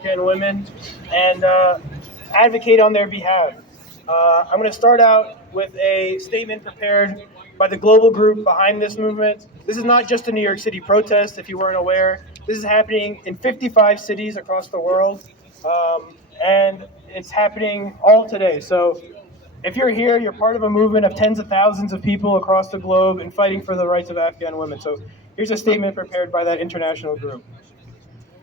Afghan women and advocate on their behalf. I'm going to start out with a statement prepared by the global group behind this movement. This is not just a New York City protest, if you weren't aware. This is happening in 55 cities across the world, and it's happening all today. So if you're here, you're part of a movement of tens of thousands of people across the globe and fighting for the rights of Afghan women. So here's a statement prepared by that international group.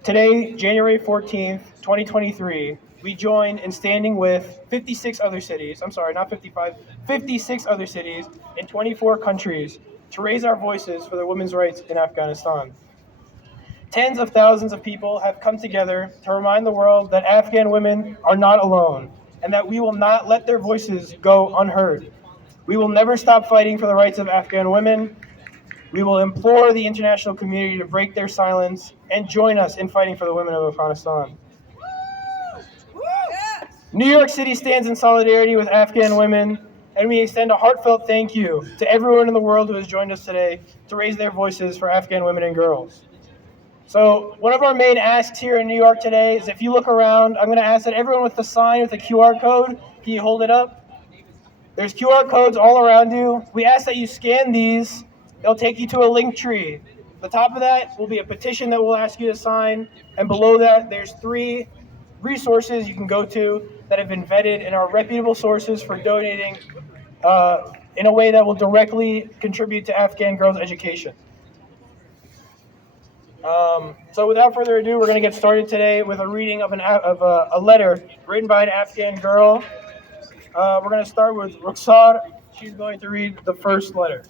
Today, January 14th, 2023, we join in standing with 56 other cities, I'm sorry, not 55, 56 other cities in 24 countries to raise our voices for the women's rights in Afghanistan. Tens of thousands of people have come together to remind the world that Afghan women are not alone and that we will not let their voices go unheard. We will never stop fighting for the rights of Afghan women. We will implore the international community to break their silence and join us in fighting for the women of Afghanistan. New York City stands in solidarity with Afghan women, and we extend a heartfelt thank you to everyone in the world who has joined us today to raise their voices for Afghan women and girls. So one of our main asks here in New York today is if you look around, I'm going to ask that everyone with the sign with the QR code, can you hold it up? There's QR codes all around you. We ask that you scan these. It'll take you to a link tree. The top of that will be a petition that we'll ask you to sign. And below that, there's 3 resources you can go to that have been vetted and are reputable sources for donating in a way that will directly contribute to Afghan girls' education. So without further ado, we're going to get started today with a reading of a letter written by an Afghan girl. We're going to start with Ruxar. She's going to read the first letter.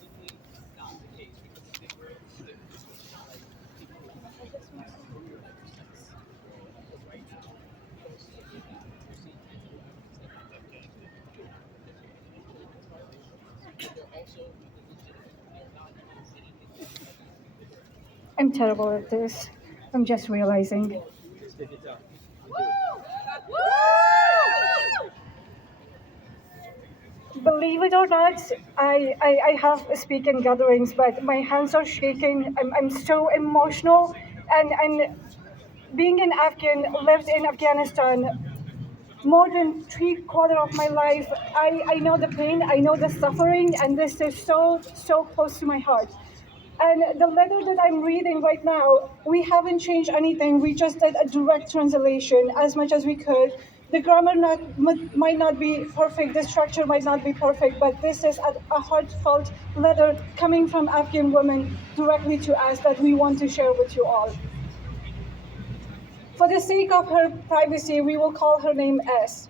I'm terrible at this. I'm just realizing. Believe it or not, I have speaking gatherings, but my hands are shaking. I'm so emotional. And being an Afghan, lived in Afghanistan more than 3/4 of my life, I know the pain, I know the suffering, and this is so close to my heart. And the letter that I'm reading right now, we haven't changed anything. We just did a direct translation as much as we could. The grammar might not be perfect, the structure might not be perfect, but this is a heartfelt letter coming from Afghan women directly to us that we want to share with you all. For the sake of her privacy, we will call her name S.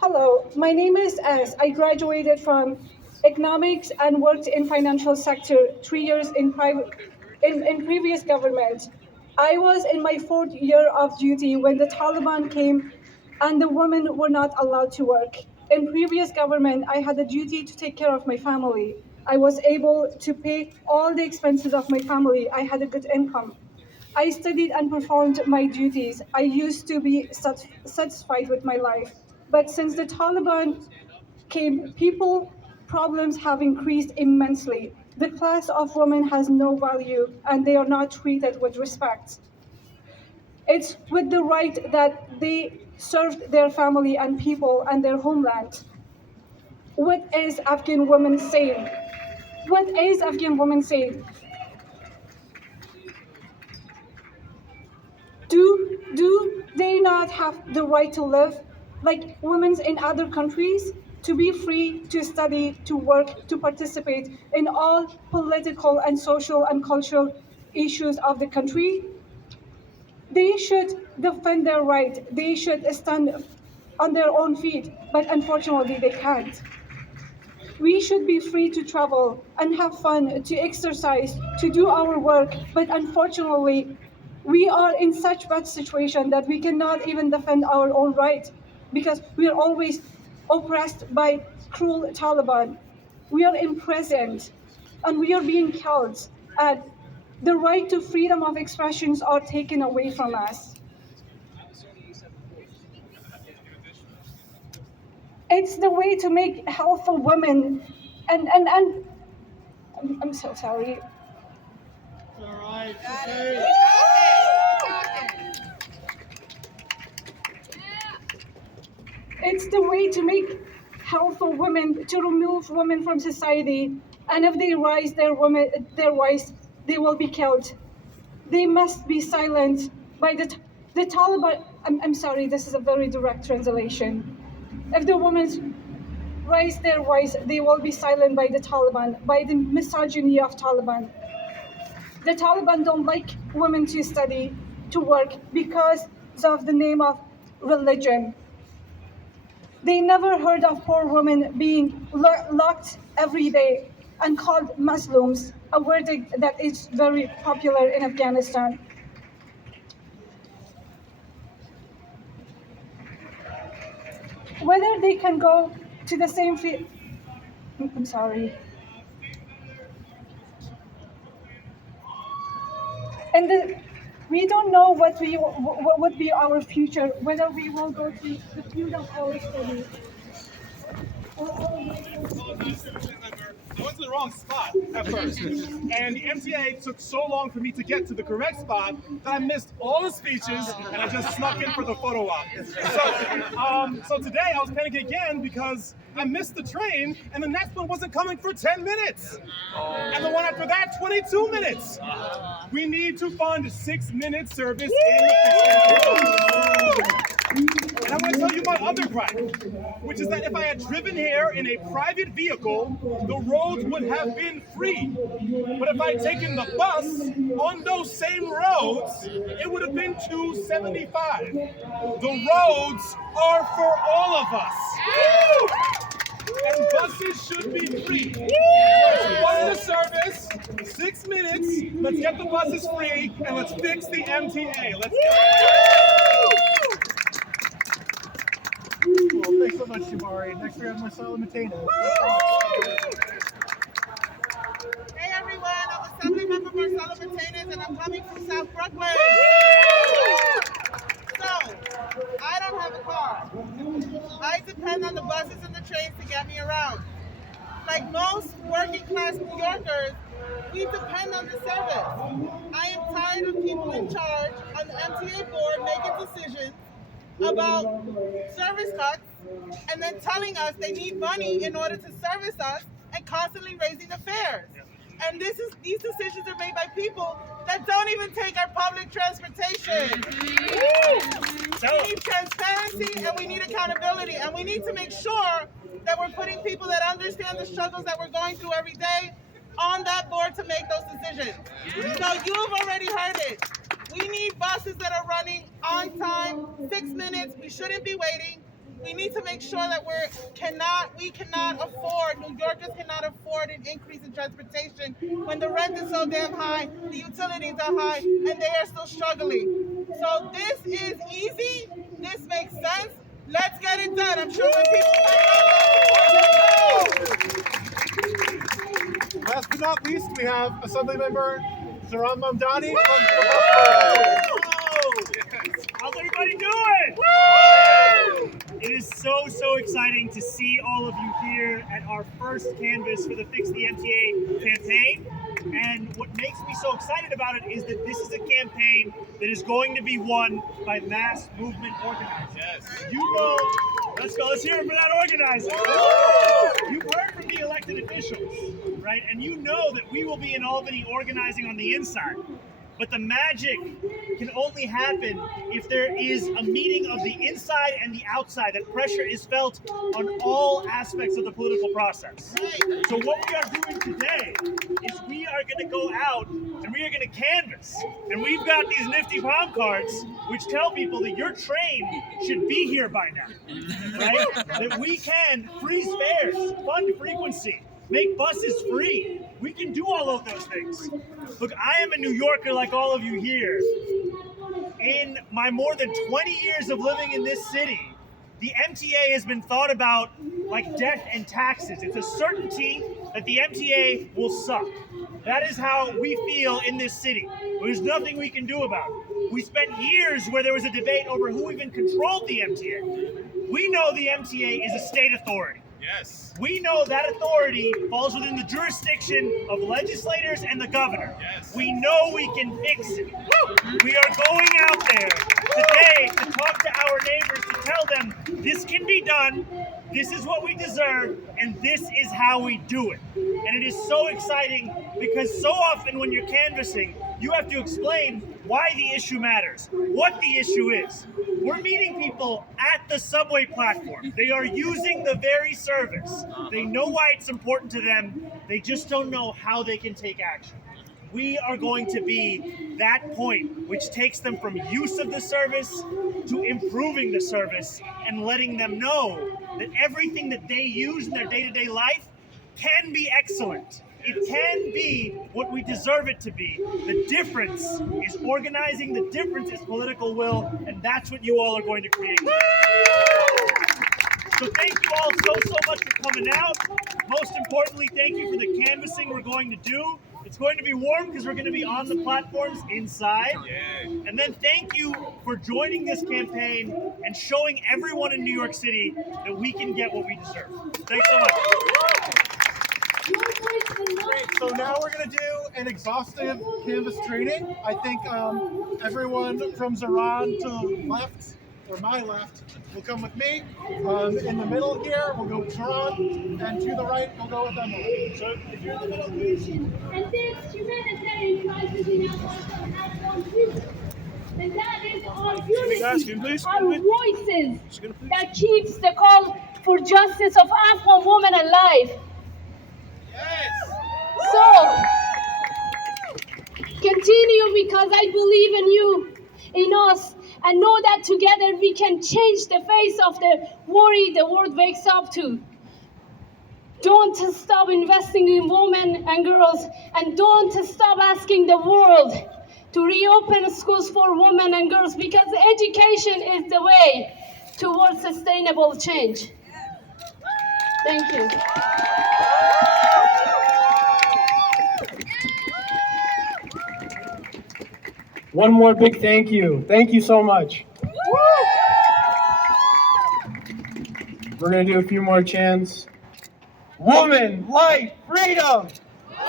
Hello, my name is S. I graduated from economics and worked in financial sector 3 years in previous government. I was in my 4th year of duty when the Taliban came and the women were not allowed to work. In previous government, I had a duty to take care of my family. I was able to pay all the expenses of my family. I had a good income. I studied and performed my duties. I used to be satisfied with my life. But since the Taliban came, problems have increased immensely. The class of women has no value and they are not treated with respect. It's with the right that they served their family and people and their homeland. What is Afghan women saying? What is Afghan women saying? Do they not have the right to live like women in other countries? To be free to study, to work, to participate in all political and social and cultural issues of the country? They should defend their right. They should stand on their own feet, but unfortunately they can't. We should be free to travel and have fun, to exercise, to do our work, but unfortunately, we are in such bad situation that we cannot even defend our own right because we are always oppressed by cruel Taliban. We are imprisoned and we are being killed, and the right to freedom of expressions are taken away from us. It's the way to make health for women, and I'm so sorry. All right. It's the way to make hell for women, to remove women from society. And if they raise their voice, they will be killed. They must be silent by the Taliban. I'm sorry, this is a very direct translation. If the women raise their voice, they will be silent by the Taliban, by the misogyny of Taliban. The Taliban don't like women to study, to work because of the name of religion. They never heard of poor women being locked every day and called Muslims, a word that is very popular in Afghanistan. Whether they can go to the same field, I'm sorry. And we don't know what would be our future, whether we will go to the field of our study. I went to the wrong spot at first, and the MTA took so long for me to get to the correct spot that I missed all the speeches, and I just snuck in for the photo op. So today I was panicking again because I missed the train, and the next one wasn't coming for 10 minutes, and the one after that, 22 minutes. We need to fund 6-minute service in the and I'm going to tell you my other gripe, which is that if I had driven here in a private vehicle, the roads would have been free. But if I had taken the bus on those same roads, it would have been $2.75. The roads are for all of us. And buses should be free. Let's fund the service, 6 minutes, let's get the buses free, and let's fix the MTA. Let's go. Well, thanks so much, Jabari. Next we have Marcelo Matena. Hey everyone, I'm Assemblymember Marcelo Martinez and I'm coming from South Brooklyn. So, I don't have a car. I depend on the buses and the trains to get me around. Like most working class New Yorkers, we depend on the service. I am tired of people in charge on the MTA board making decisions about service cuts and then telling us they need money in order to service us and constantly raising the fares. And these decisions are made by people that don't even take our public transportation. We need transparency and we need accountability, and we need to make sure that we're putting people that understand the struggles that we're going through every day on that board to make those decisions. So you've already heard it. We need buses that are running on time, 6 minutes. We shouldn't be waiting. We need to make sure that we cannot afford, New Yorkers cannot afford an increase in transportation when the rent is so damn high, the utilities are high, and they are still struggling. So this is easy. This makes sense. Let's get it done. I'm sure when people Last but not least, we have Assemblymember Zaram Mamdani from How's everybody doing? Woo! It is so exciting to see all of you here at our first canvas for the Fix the MTA campaign. And what makes me so excited about it is that this is a campaign that is going to be won by mass movement organizers. Yes. You know, let's hear it for that organizer. Woo! You've heard from the elected officials, right? And you know that we will be in Albany organizing on the inside. But the magic can only happen if there is a meeting of the inside and the outside, that pressure is felt on all aspects of the political process. So what we are doing today is we are going to go out and we are going to canvass. And we've got these nifty palm cards which tell people that your train should be here by now, right? That we can freeze fares, fund frequency, make buses free. We can do all of those things. Look, I am a New Yorker like all of you here. In my more than 20 years of living in this city, the MTA has been thought about like death and taxes. It's a certainty that the MTA will suck. That is how we feel in this city. There's nothing we can do about it. We spent years where there was a debate over who even controlled the MTA. We know the MTA is a state authority. Yes. We know that authority falls within the jurisdiction of legislators and the governor. Yes. We know we can fix it. Woo! We are going out there today to talk to our neighbors, to tell them this can be done, this is what we deserve, and this is how we do it. And it is so exciting because so often when you're canvassing, you have to explain why the issue matters, what the issue is. We're meeting people at the subway platform. They are using the very service. They know why it's important to them. They just don't know how they can take action. We are going to be that point which takes them from use of the service to improving the service and letting them know that everything that they use in their day-to-day life can be excellent. It can be what we deserve it to be. The difference is organizing, the difference is political will, and that's what you all are going to create. So thank you all so much for coming out. Most importantly, thank you for the canvassing we're going to do. It's going to be warm because we're going to be on the platforms inside. And then thank you for joining this campaign and showing everyone in New York City that we can get what we deserve. Thanks so much. Great. So now we're going to do an exhaustive canvas training. I think everyone from Zaran to the left, or my left, will come with me. In the middle here, we'll go with Zaran, and to the right, we'll go with Emily. So if you're in the middle, please. And this humanitarian crisis in Afghanistan has one reason, and that is our unity, our voices that keeps the call for justice of Afghan women alive. So, continue because I believe in you, in us, and know that together we can change the face of the worry the world wakes up to. Don't stop investing in women and girls, and don't stop asking the world to reopen schools for women and girls, because education is the way towards sustainable change. Thank you. One more big thank you. Thank you so much. We're going to do a few more chants. Woman, life, freedom!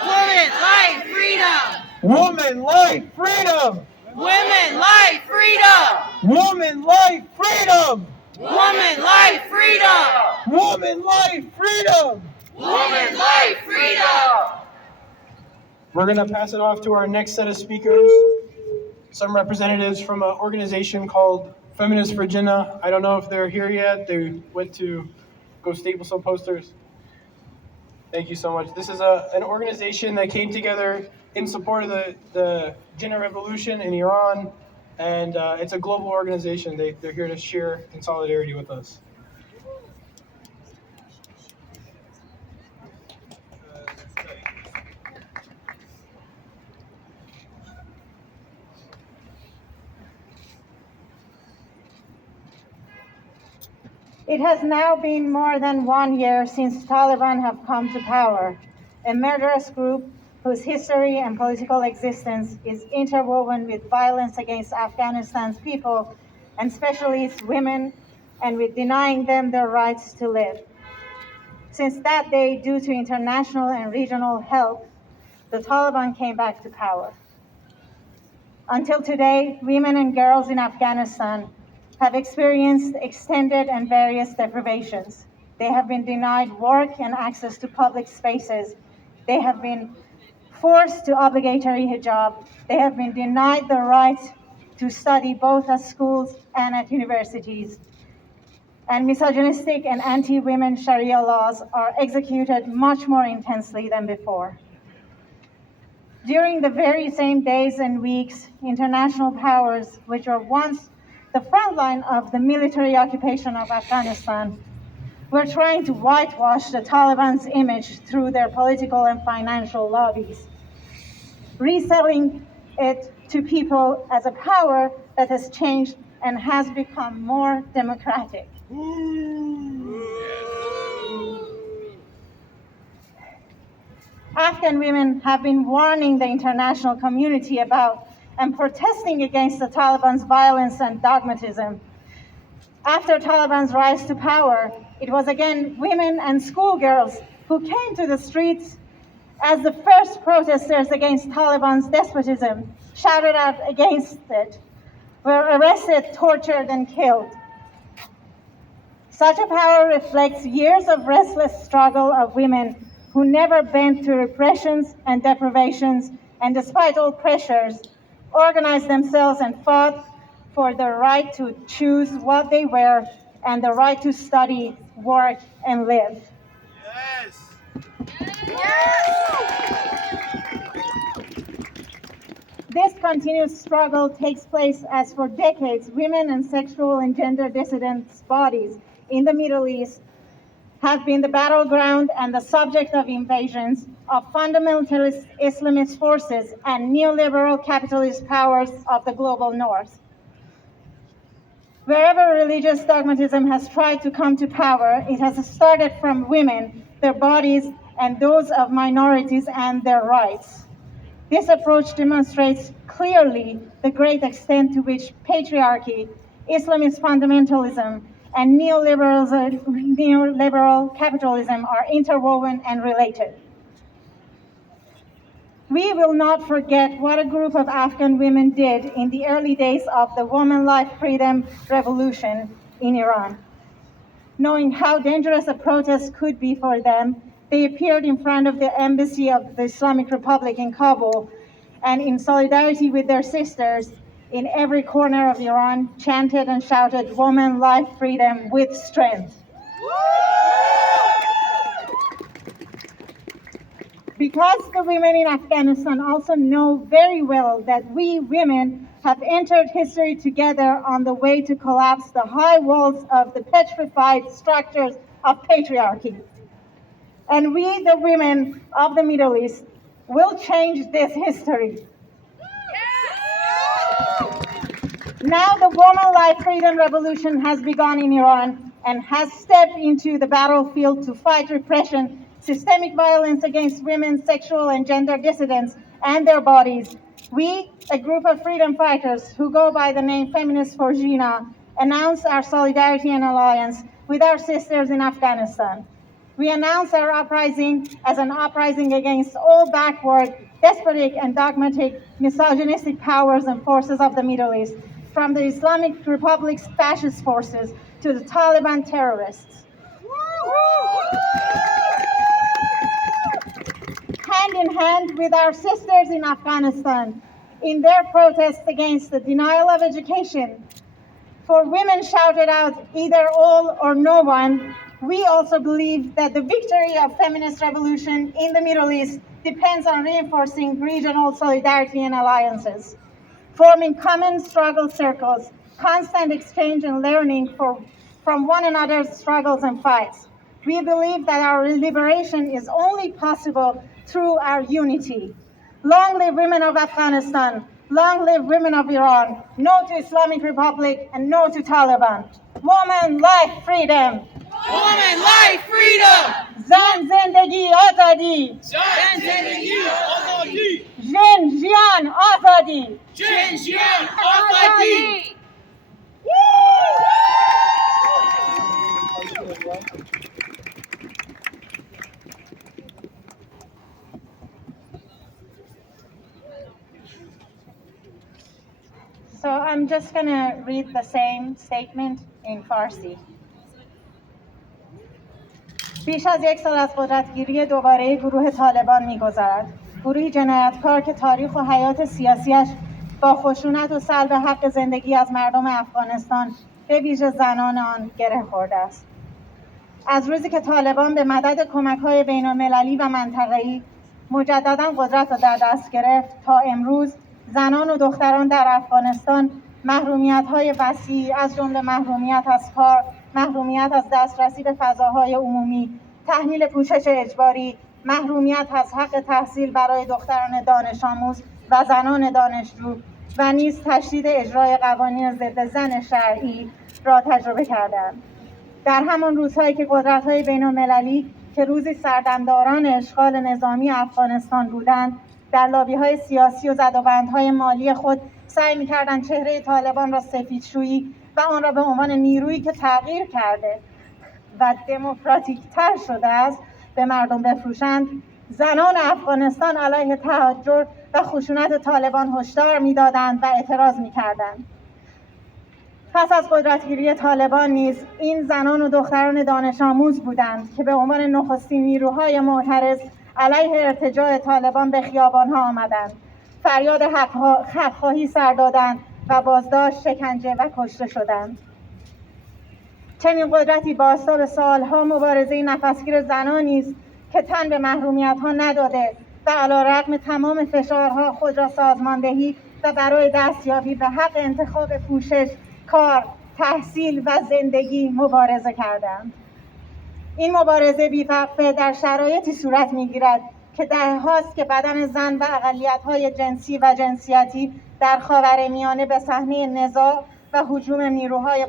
Women, life, freedom! Woman, life, freedom! Women, life, freedom! Woman, life, freedom! Woman, life, freedom! Woman, life, freedom! Woman, life, freedom! We're going to pass it off to our next set of speakers. Some representatives from an organization called Feminists for Jinnah. I don't know if they're here yet. They went to go staple some posters. Thank you so much. This is an organization that came together in support of the Jinnah revolution in Iran, and it's a global organization. They're here to share in solidarity with us. It has now been more than 1 year since Taliban have come to power, a murderous group whose history and political existence is interwoven with violence against Afghanistan's people, and especially its women, and with denying them their rights to live. Since that day, due to international and regional help, the Taliban came back to power. Until today, women and girls in Afghanistan have experienced extended and various deprivations. They have been denied work and access to public spaces. They have been forced to obligatory hijab. They have been denied the right to study both at schools and at universities. And misogynistic and anti-women Sharia laws are executed much more intensely than before. During the very same days and weeks, international powers, which were once the front line of the military occupation of Afghanistan, were trying to whitewash the Taliban's image through their political and financial lobbies, reselling it to people as a power that has changed and has become more democratic. Afghan women have been warning the international community about and protesting against the Taliban's violence and dogmatism. After Taliban's rise to power, it was again women and schoolgirls who came to the streets as the first protesters against Taliban's despotism, shouted out against it, were arrested, tortured, and killed. Such a power reflects years of restless struggle of women who never bent to repressions and deprivations, and despite all pressures, organized themselves and fought for the right to choose what they wear and the right to study, work, and live. This continuous struggle takes place as for decades, women and sexual and gender dissidents' bodies in the Middle East have been the battleground and the subject of invasions of fundamentalist Islamist forces and neoliberal capitalist powers of the global north. Wherever religious dogmatism has tried to come to power, it has started from women, their bodies, and those of minorities and their rights. This approach demonstrates clearly the great extent to which patriarchy, Islamist fundamentalism, and neoliberal capitalism are interwoven and related. We will not forget what a group of Afghan women did in the early days of the Woman Life Freedom Revolution in Iran. Knowing how dangerous a protest could be for them, they appeared in front of the embassy of the Islamic Republic in Kabul and in solidarity with their sisters in every corner of Iran chanted and shouted, "Woman, life, freedom with strength." Because the women in Afghanistan also know very well that we women have entered history together on the way to collapse the high walls of the petrified structures of patriarchy. And we, the women of the Middle East, will change this history. Now the Woman Life Freedom Revolution has begun in Iran and has stepped into the battlefield to fight repression, systemic violence against women, sexual and gender dissidents, and their bodies. We, a group of freedom fighters who go by the name Feminists for Jina, announce our solidarity and alliance with our sisters in Afghanistan. We announce our uprising as an uprising against all backward, despotic, and dogmatic misogynistic powers and forces of the Middle East, from the Islamic Republic's fascist forces to the Taliban terrorists. Hand in hand with our sisters in Afghanistan in their protests against the denial of education, for women shouted out either all or no one, we also believe that the victory of feminist revolution in the Middle East depends on reinforcing regional solidarity and alliances, forming common struggle circles, constant exchange and learning from one another's struggles and fights. We believe that our liberation is only possible through our unity. Long live women of Afghanistan, long live women of Iran, no to Islamic Republic and no to Taliban. Woman, life, freedom. Woman, life, freedom. زن زندگی آزادی. زن زندگی آزادی. ژن ژیان آزادی. ژن ژیان آزادی. So I'm just going to read the same statement in Farsi. بیش از یک سال از قدرتگیری دوباره گروه طالبان می‌گذرد. گروهی جنایتکار که تاریخ و حیات سیاسیش با خشونت و سلب حق زندگی از مردم افغانستان به ویژه زنان آن گره خورده است. از روزی که طالبان به مدد کمک‌های بین‌المللی و منطقه‌ای مجدداً قدرت را در دست گرفت تا امروز زنان و دختران در افغانستان محرومیت‌های وسیعی از جمله محرومیت از کار، محرومیت از دسترسی به فضاهای عمومی، تحمیل پوشش اجباری، محرومیت از حق تحصیل برای دختران دانش آموز و زنان دانشجو و نیز تشدید اجرای قوانین ضد زن شرعی را تجربه کردند. در همان روزهایی که قدرت‌های بین‌المللی که روزی سردمداران اشغال نظامی افغانستان بودند، در لابی‌های سیاسی و زدوبندهای مالی خود سعی می‌کردند چهره طالبان را سفیدشویی و آن را به عنوان نیرویی که تغییر کرده و دموکراتیک‌تر شده است به مردم بفروشند، زنان افغانستان علیه تحجر و خشونت طالبان هشدار می‌دادند و اعتراض می‌کردند. پس از قدرتگیری طالبان نیز این زنان و دختران دانش آموز بودند که به عنوان نخستین نیروهای معترض علیه ارتجاع طالبان به خیابانها آمدند، فریاد حق‌خواهی سر دادند و بازداشت، شکنجه و کشته شدند. چنین قدرتی بازتاب سالها مبارزه نفسگیر زنانی است که تن به محرومیت‌ها نداده و علیرغم تمام فشارها خود را سازماندهی و برای دستیابی به حق انتخاب پوشش، کار، تحصیل و زندگی مبارزه کردند. این مبارزه بی‌وقفه در شرایطی صورت می‌گیرد که دههاست که بدن زن و اقلیت‌های جنسی و جنسیتی در خاورمیانه به صحنه نزاع و هجوم نیروهای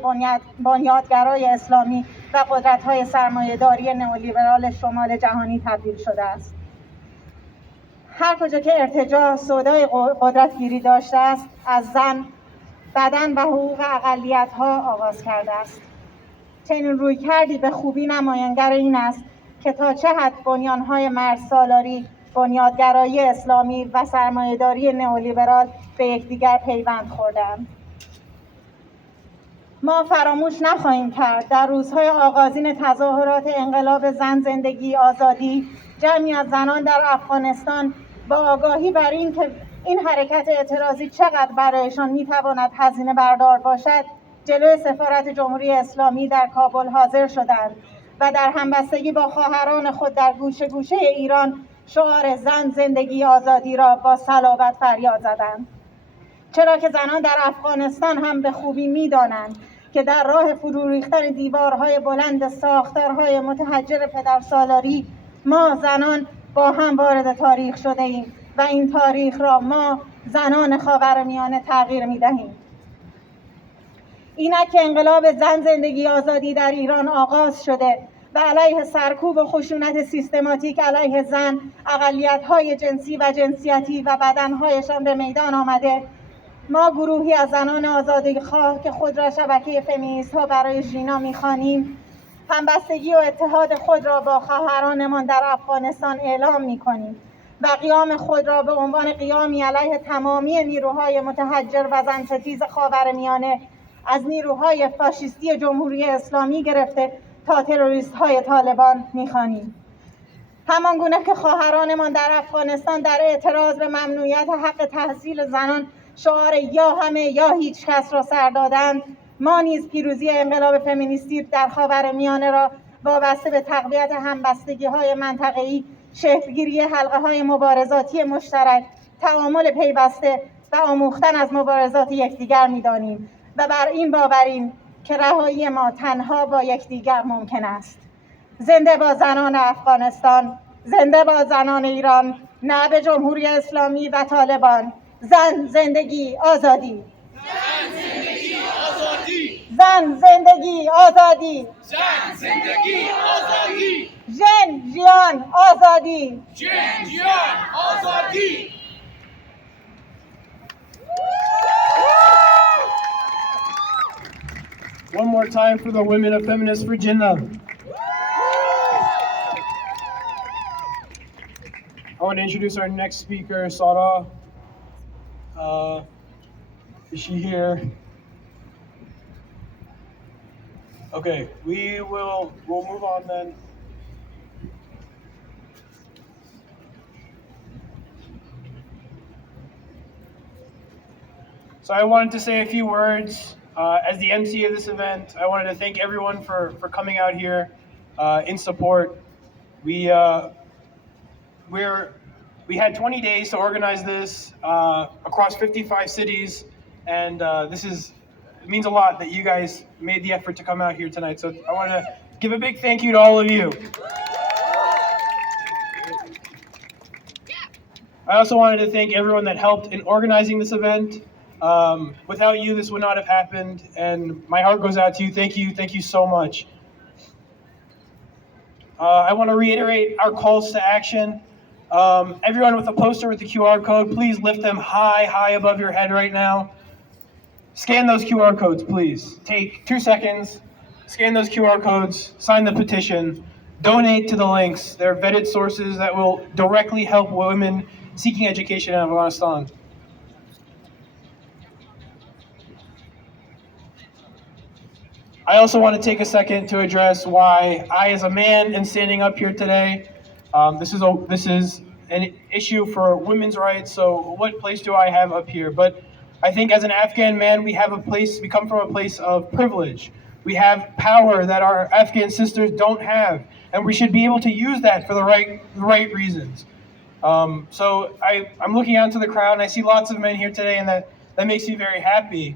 بنیادگرای اسلامی و قدرت‌های سرمایه‌داری نئولیبرال شمال جهانی تبدیل شده است. هر کجا که ارتجاع سودای قدرتگیری داشته است، از زن، بدن و حقوق اقلیت‌ها آغاز کرده است. چنین رویکردی به خوبی نمایانگر این است که تا چه حد بنیان‌های مرزسالاری، بنیادگرایی اسلامی و سرمایه‌داری نئولیبرال به یکدیگر پیوند خورده‌اند. ما فراموش نخواهیم کرد در روزهای آغازین تظاهرات انقلاب زن زندگی آزادی، جمعی از زنان در افغانستان با آگاهی بر این که این حرکت اعتراضی چقدر برایشان میتواند هزینه بردار باشد، جلوی سفارت جمهوری اسلامی در کابل حاضر شدند و در همبستگی با خواهران خود در گوشه گوشه ایران شعار زن زندگی آزادی را با صلابت فریاد زدند. چرا که زنان در افغانستان هم به خوبی می‌دانند که در راه فرو ریختن دیوارهای بلند ساختارهای متحجر پدرسالاری ما زنان با هم وارد تاریخ شده ایم و این تاریخ را ما زنان خاورمیانه تغییر می‌دهیم. اینک که انقلاب زن زندگی آزادی در ایران آغاز شده و علیه سرکوب و خشونت سیستماتیک علیه زن، اقلیت‌های جنسی و جنسیتی و بدن‌هایشان به میدان آمده، ما گروهی از زنان آزادیخواه که خود را شبکه فمینیست‌ها برای ژینا می‌خوانیم، همبستگی و اتحاد خود را با خواهرانمان در افغانستان اعلام می‌کنیم و قیام خود را به عنوان قیامی علیه تمامی نیروهای متحجر و زن‌ستیز خاورمیانه، از نیروهای فاشیستی جمهوری اسلامی گرفته تا تروریست‌های طالبان می‌خوانیم. همان گونه که خواهرانمان در افغانستان در اعتراض به ممنوعیت حق تحصیل زنان شعار یا همه یا هیچ کس را سر دادند، ما نیز پیروزی انقلاب فمینیستی در خاورمیانه را وابسته به تقویت همبستگی‌های منطقه‌ای، شکل‌گیری حلقه‌های مبارزاتی مشترک، تعامل پیوسته و آموختن از مبارزات یکدیگر می‌دانیم و بر این باوریم که رهایی ما تنها با یکدیگر ممکن است. زنده با زنان افغانستان، زنده با زنان ایران، نه به جمهوری اسلامی و طالبان. زن زندگی آزادی، زن زندگی آزادی، زن زندگی آزادی، زن زندگی آزادی، ژن ژیان آزادی، جن جان آزادی. One more time for the women of Feminist Virginia. I want to introduce our next speaker, Sarah. Is she here? Okay, we'll move on then. So I wanted to say a few words. As the MC of this event, I wanted to thank everyone for coming out here in support. We had 20 days to organize this across 55 cities, and it means a lot that you guys made the effort to come out here tonight. So I want to give a big thank you to all of you. I also wanted to thank everyone that helped in organizing this event. Without you, this would not have happened, and my heart goes out to you. Thank you so much. I want to reiterate our calls to action. Everyone with a poster with the QR code, please lift them high above your head right now. Scan those QR codes, please. Take 2 seconds, scan those QR codes, sign the petition, donate to the links. They're vetted sources that will directly help women seeking education in Afghanistan. I also want to take a second to address why I, as a man, am standing up here today. This is an issue for women's rights. So, what place do I have up here? But I think, as an Afghan man, we come from a place of privilege. We have power that our Afghan sisters don't have, and we should be able to use that for the right reasons. So I'm looking out to the crowd, and I see lots of men here today, and that makes me very happy.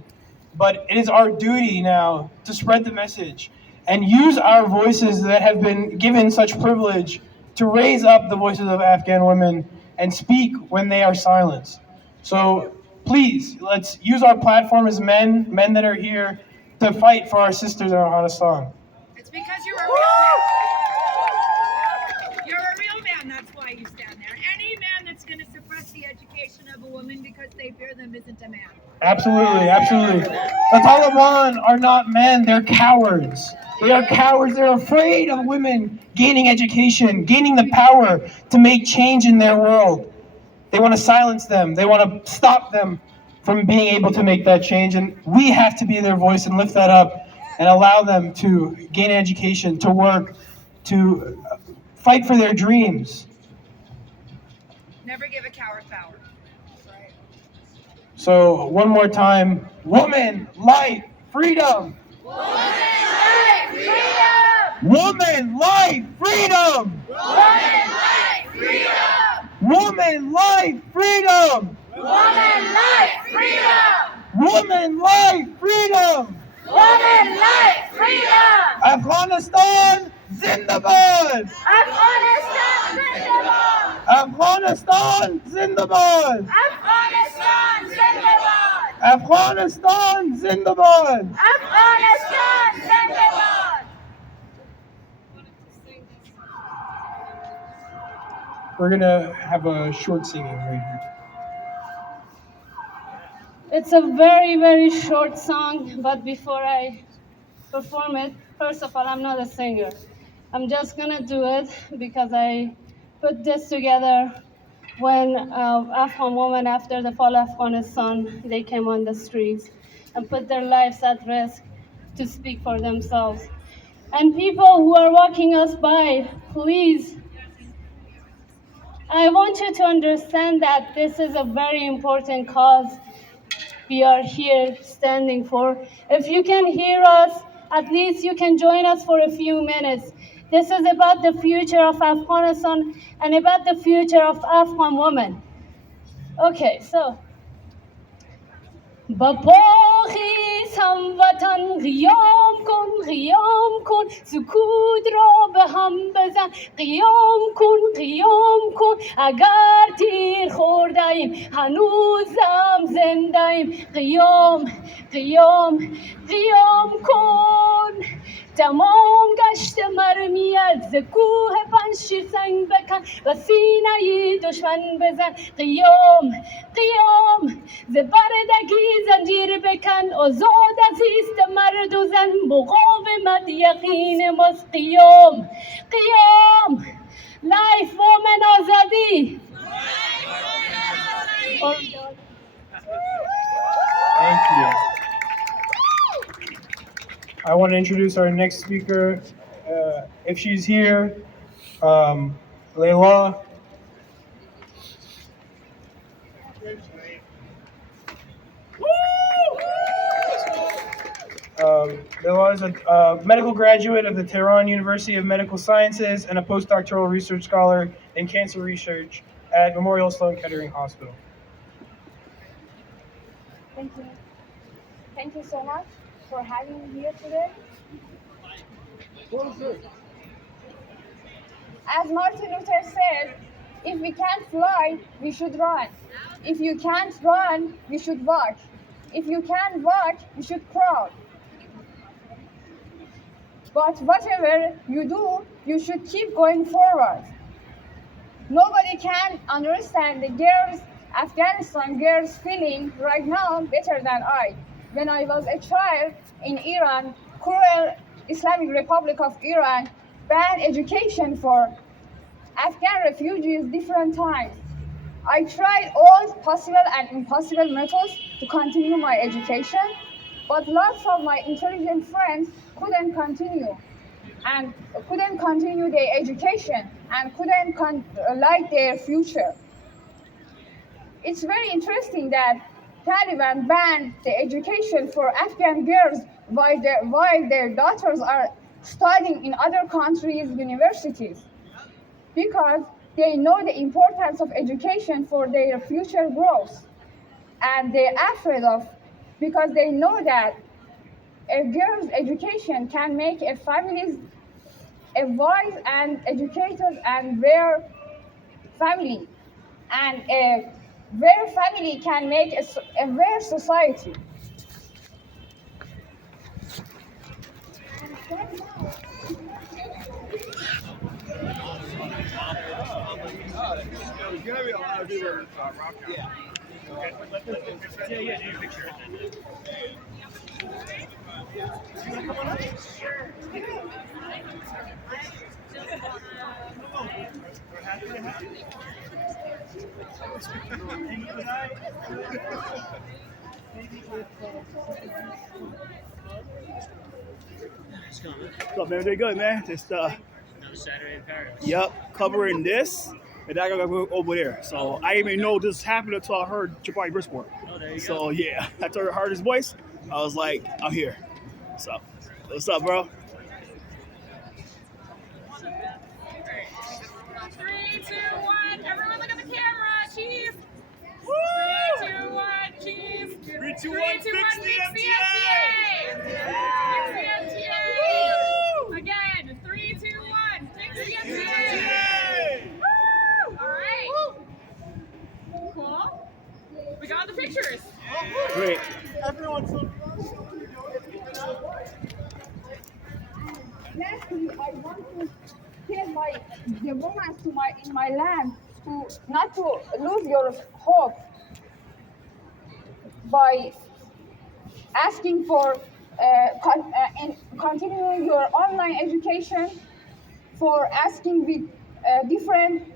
But it is our duty now to spread the message and use our voices that have been given such privilege to raise up the voices of Afghan women and speak when they are silenced. So please, let's use our platform as men that are here, to fight for our sisters in Afghanistan. It's because you're a real man. You're a real man, that's why you stand there. Any man that's going to suppress the education of a woman because they fear them isn't a man. Absolutely. The Taliban are not men, they're cowards. They are cowards. They're afraid of women gaining education, gaining the power to make change in their world. They want to silence them. They want to stop them from being able to make that change. And we have to be their voice and lift that up and allow them to gain education, to work, to fight for their dreams. Never give a coward power. So one more time, woman, life, freedom. Woman, life, freedom. Woman, life, freedom. Woman, life, freedom. Woman, life, freedom. Woman, life, freedom. Woman, life, freedom. Woman, life, freedom. Afghanistan, Zindabad. Afghanistan, Zindabad. Afghanistan, Zindabad. Afghanistan, Zindabad. Afghanistan, Zindabad. Afghanistan, Zindabad. We're gonna have a short singing right here. It's a very, very short song, but before I perform it, first of all, I'm not a singer. I'm just gonna do it because I put this together when Afghan women, after the fall of Afghanistan, they came on the streets and put their lives at risk to speak for themselves. And people who are walking us by, please, I want you to understand that this is a very important cause we are here standing for. If you can hear us, at least you can join us for a few minutes. This is about the future of Afghanistan and about the future of Afghan women. Okay, so. با پاخیز هموطن قیام کن سکوت را به هم بزن قیام کن اگر تیر خورده ایم هنوزم زنده ایم قیام کن تمام گشت مرمی از کوه پنشیر سنگ بکن و سینه دشمن بزن قیام ز بردگی زنجیر بکن آزاد از ایست مرد و زن مقاومت یقین ماست قیام لایف وومن آزادی. Thank you. I want to introduce our next speaker. If she's here, Layla. Layla is a medical graduate of the Tehran University of Medical Sciences and a postdoctoral research scholar in cancer research at Memorial Sloan Kettering Hospital. Thank you. Thank you so much for having me here today. As Martin Luther said, if we can't fly, we should run. If you can't run, you should walk. If you can't walk, you should crawl. But whatever you do, you should keep going forward. Nobody can understand the Afghanistan girls' feeling right now better than I. When I was a child in Iran, cruel Islamic Republic of Iran banned education for Afghan refugees different times. I tried all possible and impossible methods to continue my education. But lots of my intelligent friends couldn't continue their education and couldn't light their future. It's very interesting that Taliban banned the education for Afghan girls while their daughters are studying in other countries' universities because they know the importance of education for their future growth. And they're afraid of because they know that a girl's education can make a family a wise and educated and rare family. And a rare family can make a rare society. So man, they're good, man. Just Another Saturday in Paris. yep, covering this, and I gotta go over there. So I didn't even know this happened until I heard Jabari Brisport. Oh, there you go. So yeah, after I heard his voice, I was like, I'm here. So what's up, bro? 3, 2, 1. Everyone look at the camera. Cheese. 3, 2, 1. Cheese. 3, 2, 1, 3, 2, 1. fix the Fix MTA! Fix the MTA. Again. 3, 2, 1. Fix the MTA. Woo! All right. Cool. We got the pictures. Great. Lastly, I want to tell the women in my land to not to lose your hope by asking for continuing your online education, for asking with different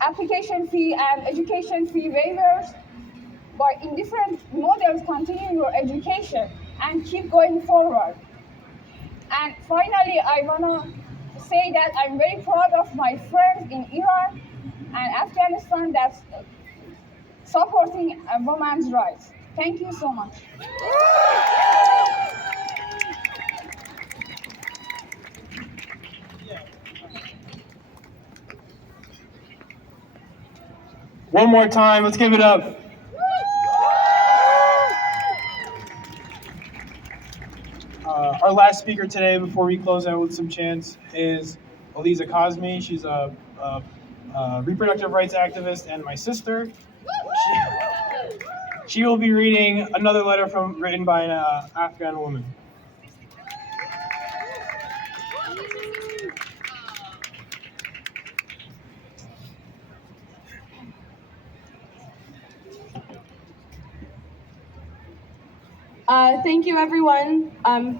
application fee and education fee waivers, by in different models continuing your education and keep going forward. And finally, I want to say that I'm very proud of my friends in Iran and Afghanistan that's supporting women's rights. Thank you so much. One more time, let's give it up. Our last speaker today, before we close out with some chants, is Aliza Kazmi. She's a reproductive rights activist and my sister. She will be reading another letter written by an Afghan woman. Thank you, everyone.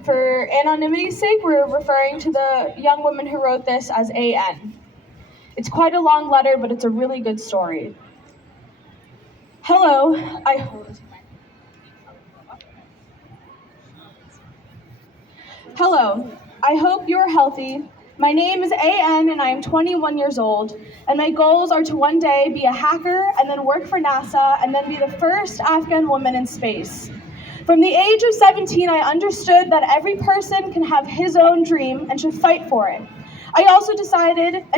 For anonymity's sake, we're referring to the young woman who wrote this as AN. It's quite a long letter, but it's a really good story. Hello, I hope you're healthy. My name is AN and I am 21 years old, and my goals are to one day be a hacker and then work for NASA and then be the first Afghan woman in space. From the age of 17, I understood that every person can have his own dream and should fight for it. I also decided that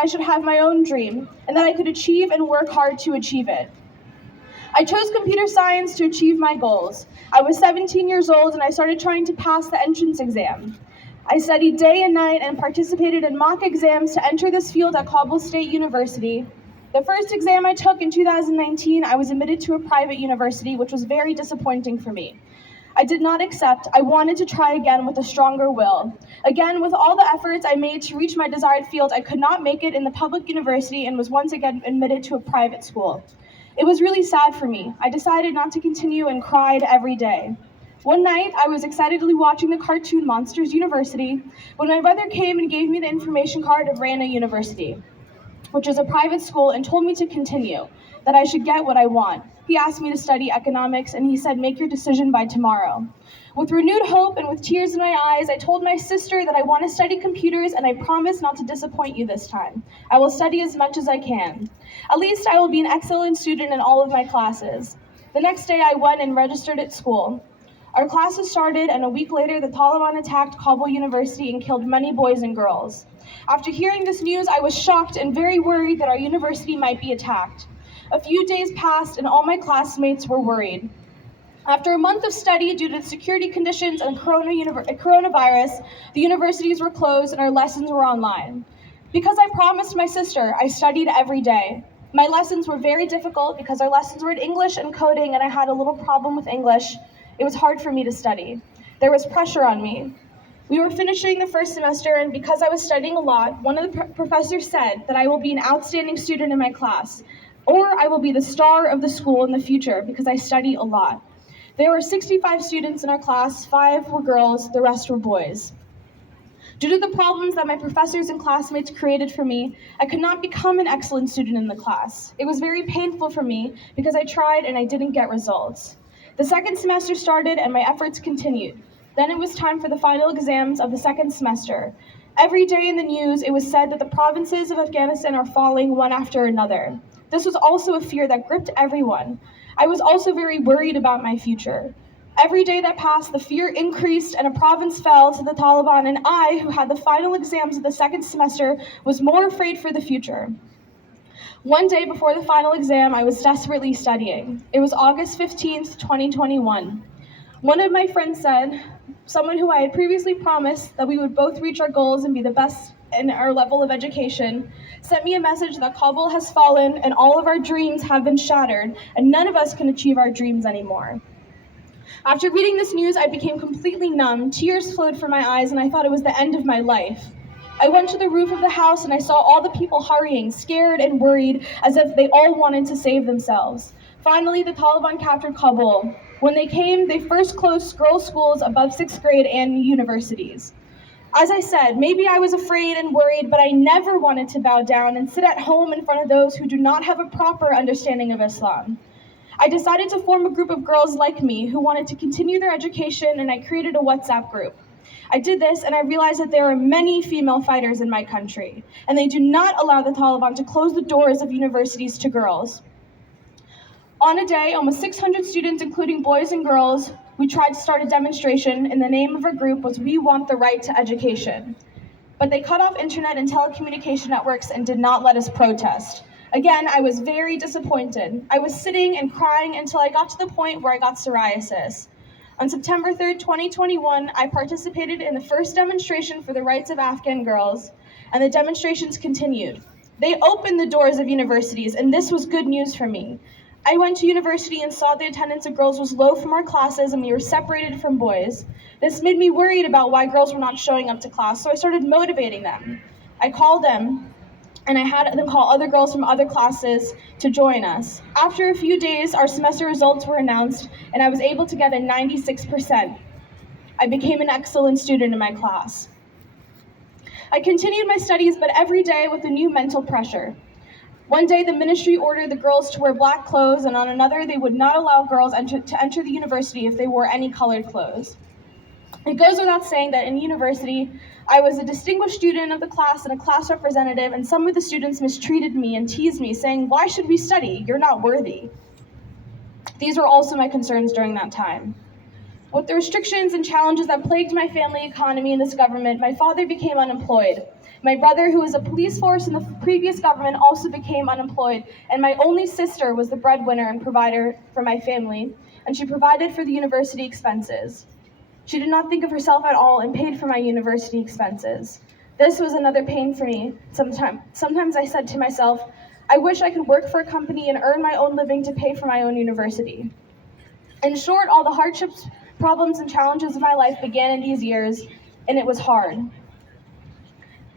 I should have my own dream and that I could achieve and work hard to achieve it. I chose computer science to achieve my goals. I was 17 years old and I started trying to pass the entrance exam. I studied day and night and participated in mock exams to enter this field at Kabul State University. The first exam I took in 2019, I was admitted to a private university, which was very disappointing for me. I did not accept. I wanted to try again with a stronger will. Again, with all the efforts I made to reach my desired field, I could not make it in the public university and was once again admitted to a private school. It was really sad for me. I decided not to continue and cried every day. One night, I was excitedly watching the cartoon Monsters University when my brother came and gave me the information card of Rana University. which is a private school, and told me to continue, that I should get what I want. He asked me to study economics, and he said, make your decision by tomorrow. With renewed hope and with tears in my eyes, I told my sister that I want to study computers, and I promise not to disappoint you this time. I will study as much as I can. At least I will be an excellent student in all of my classes. The next day, I went and registered at school. Our classes started, and a week later, the Taliban attacked Kabul University and killed many boys and girls. After hearing this news, I was shocked and very worried that our university might be attacked. A few days passed, and all my classmates were worried. After a month of study due to security conditions and coronavirus, the universities were closed and our lessons were online. Because I promised my sister, I studied every day. My lessons were very difficult because our lessons were in English and coding, and I had a little problem with English. It was hard for me to study. There was pressure on me. We were finishing the first semester, and because I was studying a lot, one of the professors said that I will be an outstanding student in my class, or I will be the star of the school in the future because I study a lot. There were 65 students in our class, 5 were girls, the rest were boys. Due to the problems that my professors and classmates created for me, I could not become an excellent student in the class. It was very painful for me because I tried and I didn't get results. The second semester started and my efforts continued. Then it was time for the final exams of the second semester. Every day in the news, it was said that the provinces of Afghanistan are falling one after another. This was also a fear that gripped everyone. I was also very worried about my future. Every day that passed, the fear increased and a province fell to the Taliban, and I, who had the final exams of the second semester, was more afraid for the future. One day before the final exam, I was desperately studying. It was August 15th, 2021. One of my friends said, someone who I had previously promised that we would both reach our goals and be the best in our level of education, sent me a message that Kabul has fallen and all of our dreams have been shattered and none of us can achieve our dreams anymore. After reading this news, I became completely numb. Tears flowed from my eyes and I thought it was the end of my life. I went to the roof of the house and I saw all the people hurrying, scared and worried, as if they all wanted to save themselves. Finally, the Taliban captured Kabul. When they came, they first closed girls' schools above 6th grade and universities. As I said, maybe I was afraid and worried, but I never wanted to bow down and sit at home in front of those who do not have a proper understanding of Islam. I decided to form a group of girls like me who wanted to continue their education, and I created a WhatsApp group. I did this, and I realized that there are many female fighters in my country, and they do not allow the Taliban to close the doors of universities to girls. On a day, almost 600 students, including boys and girls, we tried to start a demonstration, and the name of our group was We Want the Right to Education. But they cut off internet and telecommunication networks and did not let us protest. Again, I was very disappointed. I was sitting and crying until I got to the point where I got psoriasis. On September 3rd, 2021, I participated in the first demonstration for the rights of Afghan girls, and the demonstrations continued. They opened the doors of universities, and this was good news for me. I went to university and saw the attendance of girls was low from our classes and we were separated from boys. This made me worried about why girls were not showing up to class, so I started motivating them. I called them and I had them call other girls from other classes to join us. After a few days, our semester results were announced and I was able to get a 96%. I became an excellent student in my class. I continued my studies, but every day with a new mental pressure. One day, the ministry ordered the girls to wear black clothes, and on another, they would not allow girls to enter the university if they wore any colored clothes. It goes without saying that in university, I was a distinguished student of the class and a class representative, and some of the students mistreated me and teased me, saying, "Why should we study? You're not worthy." These were also my concerns during that time. With the restrictions and challenges that plagued my family economy in this government, my father became unemployed. My brother, who was a police force in the previous government, also became unemployed, and my only sister was the breadwinner and provider for my family, and she provided for the university expenses. She did not think of herself at all and paid for my university expenses. This was another pain for me. Sometimes I said to myself, I wish I could work for a company and earn my own living to pay for my own university. In short, all the hardships, problems, and challenges of my life began in these years, and it was hard.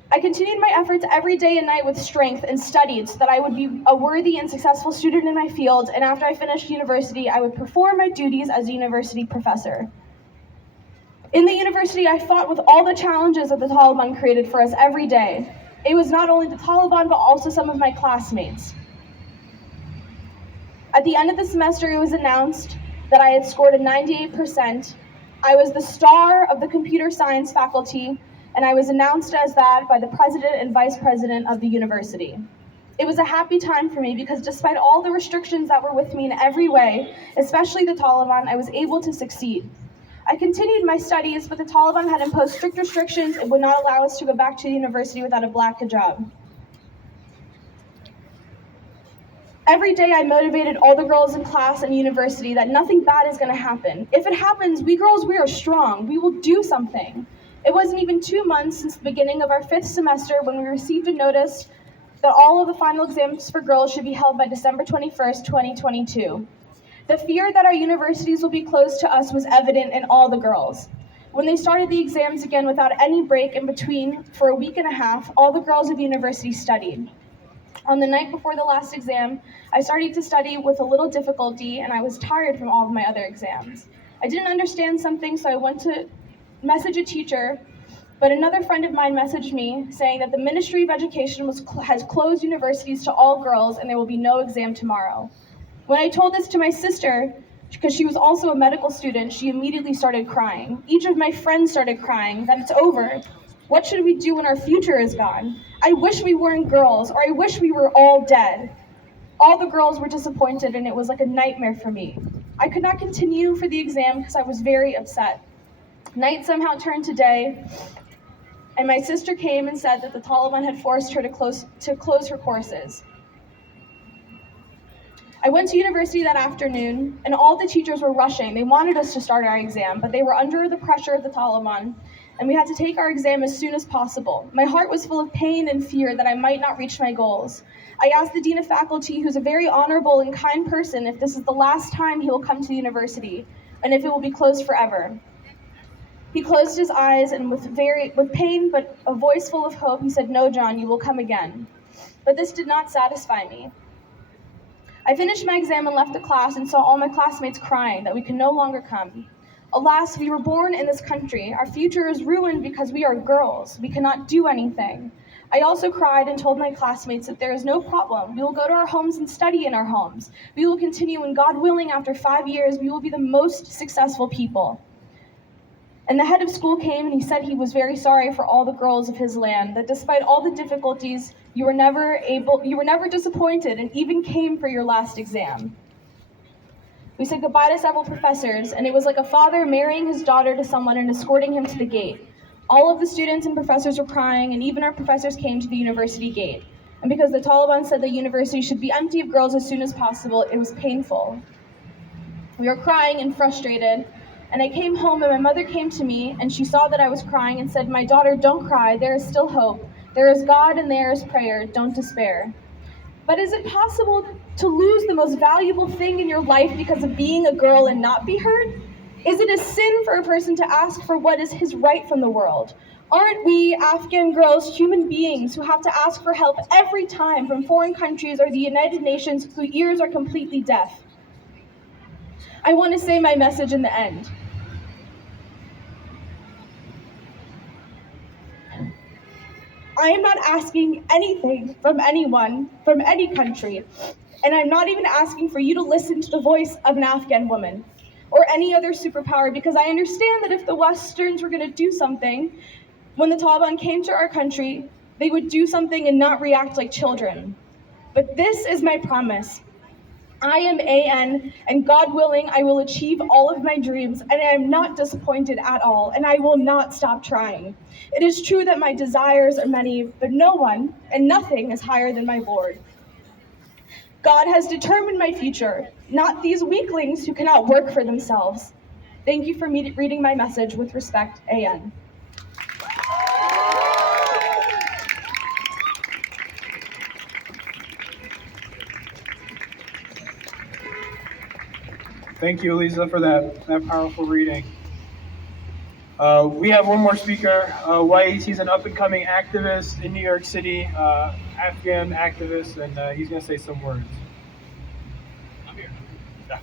I continued my efforts every day and night with strength and studied so that I would be a worthy and successful student in my field, and after I finished university, I would perform my duties as a university professor. In the university, I fought with all the challenges that the Taliban created for us every day. It was not only the Taliban, but also some of my classmates. At the end of the semester, it was announced that I had scored a 98%. I was the star of the computer science faculty, and I was announced as that by the president and vice president of the university. It was a happy time for me because despite all the restrictions that were with me in every way, especially the Taliban, I was able to succeed. I continued my studies, but the Taliban had imposed strict restrictions and would not allow us to go back to the university without a black hijab. Every day I motivated all the girls in class and university that nothing bad is going to happen. If it happens, we girls, we are strong. We will do something. It wasn't even 2 months since the beginning of our 5th semester when we received a notice that all of the final exams for girls should be held by December 21st, 2022. The fear that our universities will be closed to us was evident in all the girls. When they started the exams again without any break in between for a week and a half, all the girls of the university studied. On the night before the last exam, I started to study with a little difficulty and I was tired from all of my other exams. I didn't understand something, so I went to message a teacher, but another friend of mine messaged me saying that the Ministry of Education has closed universities to all girls and there will be no exam tomorrow. When I told this to my sister, because she was also a medical student, she immediately started crying. Each of my friends started crying that it's over. What should we do when our future is gone? I wish we weren't girls, or I wish we were all dead. All the girls were disappointed and it was like a nightmare for me. I could not continue for the exam because I was very upset. Night somehow turned to day, and my sister came and said that the Taliban had forced her to close her courses. I went to university that afternoon, and all the teachers were rushing. They wanted us to start our exam, but they were under the pressure of the Taliban, and we had to take our exam as soon as possible. My heart was full of pain and fear that I might not reach my goals. I asked the dean of faculty, who's a very honorable and kind person, if this is the last time he will come to the university, and if it will be closed forever. He closed his eyes, and with pain but a voice full of hope, he said, "No, John, you will come again." But this did not satisfy me. I finished my exam and left the class and saw all my classmates crying that we could no longer come. Alas, we were born in this country. Our future is ruined because we are girls. We cannot do anything. I also cried and told my classmates that there is no problem. We will go to our homes and study in our homes. We will continue, and God willing, after 5 years, we will be the most successful people. And the head of school came and he said he was very sorry for all the girls of his land, that despite all the difficulties, you were never disappointed and even came for your last exam. We said goodbye to several professors, and it was like a father marrying his daughter to someone and escorting him to the gate. All of the students and professors were crying, and even our professors came to the university gate. And because the Taliban said the university should be empty of girls as soon as possible, it was painful. We were crying and frustrated, and I came home and my mother came to me and she saw that I was crying and said, "My daughter, don't cry, there is still hope. There is God and there is prayer, don't despair." But is it possible to lose the most valuable thing in your life because of being a girl and not be heard? Is it a sin for a person to ask for what is his right from the world? Aren't we Afghan girls human beings who have to ask for help every time from foreign countries or the United Nations whose ears are completely deaf? I want to say my message in the end. I am not asking anything from anyone, from any country, and I'm not even asking for you to listen to the voice of an Afghan woman or any other superpower, because I understand that if the Westerns were going to do something, when the Taliban came to our country, they would do something and not react like children. But this is my promise. I am AN, and God willing, I will achieve all of my dreams, and I am not disappointed at all, and I will not stop trying. It is true that my desires are many, but no one and nothing is higher than my Lord. God has determined my future, not these weaklings who cannot work for themselves. Thank you for reading my message. With respect, AN. Thank you, Elisa, for that powerful reading. We have one more speaker. White. He's an up-and-coming activist in New York City, Afghan activist, and he's going to say some words. I'm here. Yeah.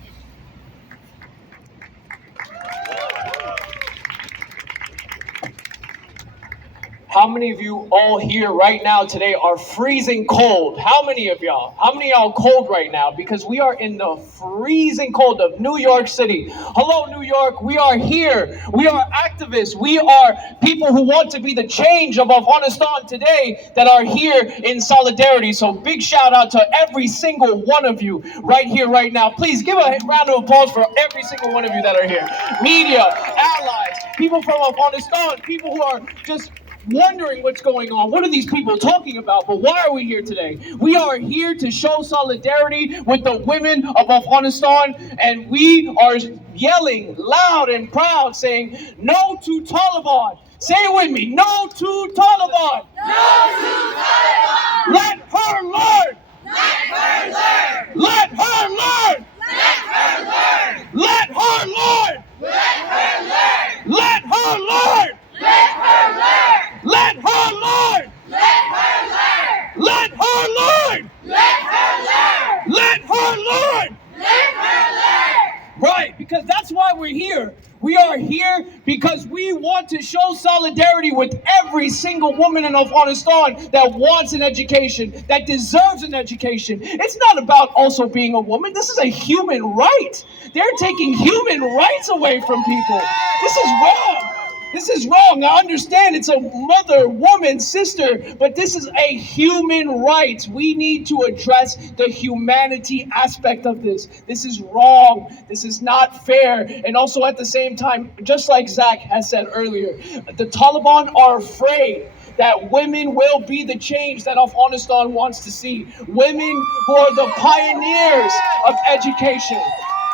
How many of you all here right now today are freezing cold? How many of y'all? How many of y'all cold right now? Because we are in the freezing cold of New York City. Hello, New York. We are here. We are activists. We are people who want to be the change of Afghanistan today that are here in solidarity. So big shout out to every single one of you right here, right now. Please give a round of applause for every single one of you that are here. Media, allies, people from Afghanistan, people who are just wondering what's going on. What are these people talking about? But why are we here today? We are here to show solidarity with the women of Afghanistan, and we are yelling loud and proud, saying, no to Taliban. Say it with me, no to Taliban. No to Taliban. Let her learn. Let her learn. Let her learn. Let her learn. Let her learn. Let her learn. Let her learn. Let her learn. Let her learn. Let her learn. Let her learn. Let her learn. Let her learn. Let her learn. Right, because that's why we're here. We are here because we want to show solidarity with every single woman in Afghanistan that wants an education, that deserves an education. It's not about also being a woman. This is a human right. They're taking human rights away from people. This is wrong. This is wrong. I understand it's a mother, woman, sister, but this is a human right. We need to address the humanity aspect of this. This is wrong. This is not fair. And also at the same time, just like Zach has said earlier, the Taliban are afraid that women will be the change that Afghanistan wants to see. Women who are the pioneers of education.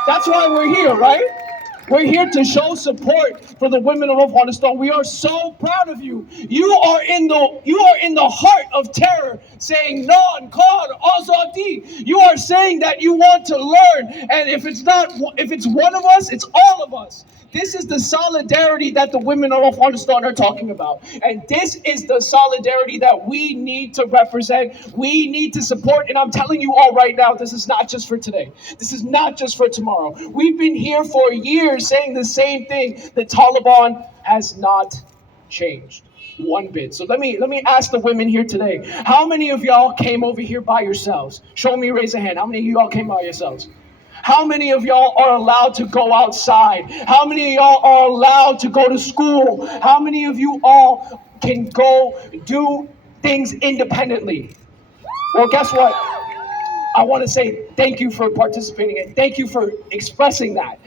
That's why we're here, right? We're here to show support for the women of Afghanistan. We are so proud of you. You are in the heart of terror, saying non, Kar, Azadi. You are saying that you want to learn, and if it's one of us, it's all of us. This is the solidarity that the women of Afghanistan are talking about. And this is the solidarity that we need to represent. We need to support. And I'm telling you all right now, this is not just for today. This is not just for tomorrow. We've been here for years saying the same thing. The Taliban has not changed one bit. So let me ask the women here today. How many of y'all came over here by yourselves? Show me, raise a hand. How many of y'all came by yourselves? How many of y'all are allowed to go outside? How many of y'all are allowed to go to school? How many of you all can go do things independently? Well, guess what? I want to say thank you for participating and thank you for expressing that.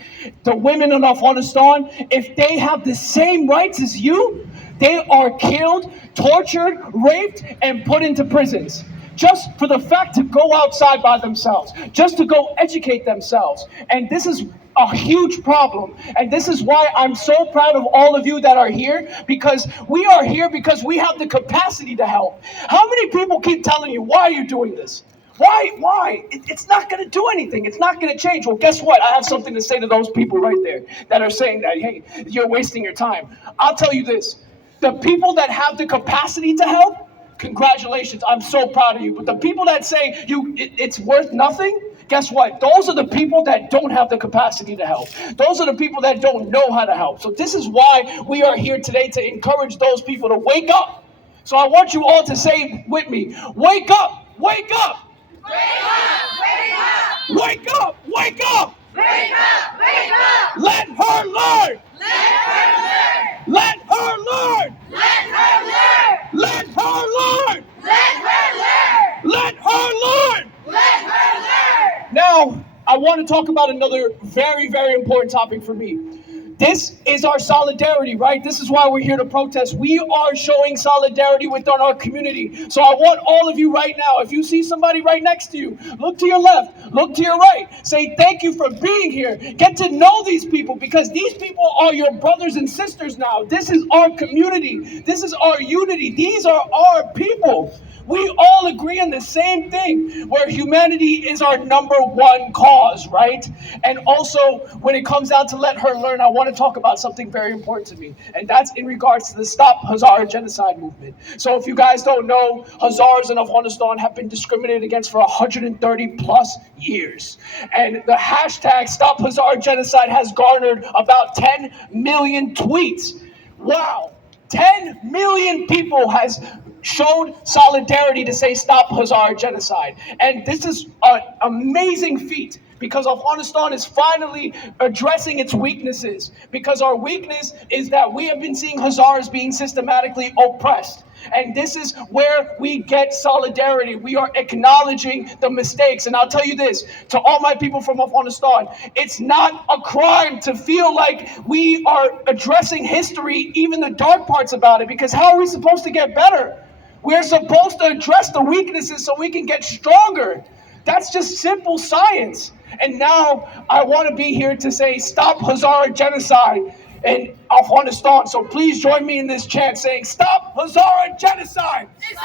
The women in Afghanistan, if they have the same rights as you, they are killed, tortured, raped, and put into prisons. Just for the fact to go outside by themselves, just to go educate themselves. And this is a huge problem. And this is why I'm so proud of all of you that are here, because we are here because we have the capacity to help. How many people keep telling you, why are you doing this? Why? It's not going to do anything. It's not going to change. Well, guess what? I have something to say to those people right there that are saying that, hey, you're wasting your time. I'll tell you this. The people that have the capacity to help, congratulations, I'm so proud of you. But the people that say it's worth nothing, guess what? Those are the people that don't have the capacity to help. Those are the people that don't know how to help. So this is why we are here today, to encourage those people to wake up. So I want you all to say with me, wake up, wake up. Wake up, wake up. Wake up, wake up. Wake up, wake up. Let her learn. Let her learn. Let her learn. Let her learn. Let her learn. Let her learn. Let her learn. Let her learn. Now, I want to talk about another very, very important topic for me. This is our solidarity, right? This is why we're here to protest. We are showing solidarity within our community. So I want all of you right now, if you see somebody right next to you, look to your left, look to your right, say thank you for being here. Get to know these people, because these people are your brothers and sisters now. This is our community. This is our unity. These are our people. We all agree on the same thing, where humanity is our number one cause, right? And also, when it comes down to let her learn, I want to talk about something very important to me, and that's in regards to the Stop Hazara Genocide movement. So if you guys don't know, Hazars in Afghanistan have been discriminated against for 130 plus years. And the hashtag Stop Hazara Genocide has garnered about 10 million tweets. Wow. 10 million people has showed solidarity to say stop Hazara genocide. And this is an amazing feat because Afghanistan is finally addressing its weaknesses. Because our weakness is that we have been seeing Hazaras being systematically oppressed. And this is where we get solidarity. We are acknowledging the mistakes. And I'll tell you this, to all my people from Afghanistan, it's not a crime to feel like we are addressing history, even the dark parts about it, because how are we supposed to get better? We're supposed to address the weaknesses so we can get stronger. That's just simple science. And now I want to be here to say stop Hazara genocide in Afghanistan. So please join me in this chant saying, stop Hazara genocide! Stop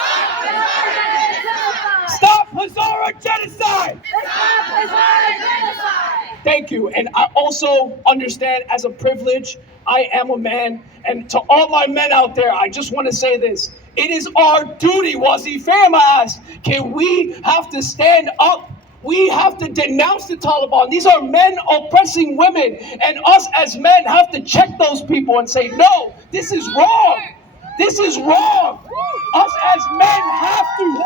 Hazara genocide! Stop Hazara genocide! Stop Hazara genocide! Thank you. And I also understand as a privilege, I am a man. And to all my men out there, I just want to say this. It is our duty, Wazifemas. Can we have to stand up? We have to denounce the Taliban. These are men oppressing women. And us as men have to check those people and say, no, this is wrong. This is wrong. Us as men have to.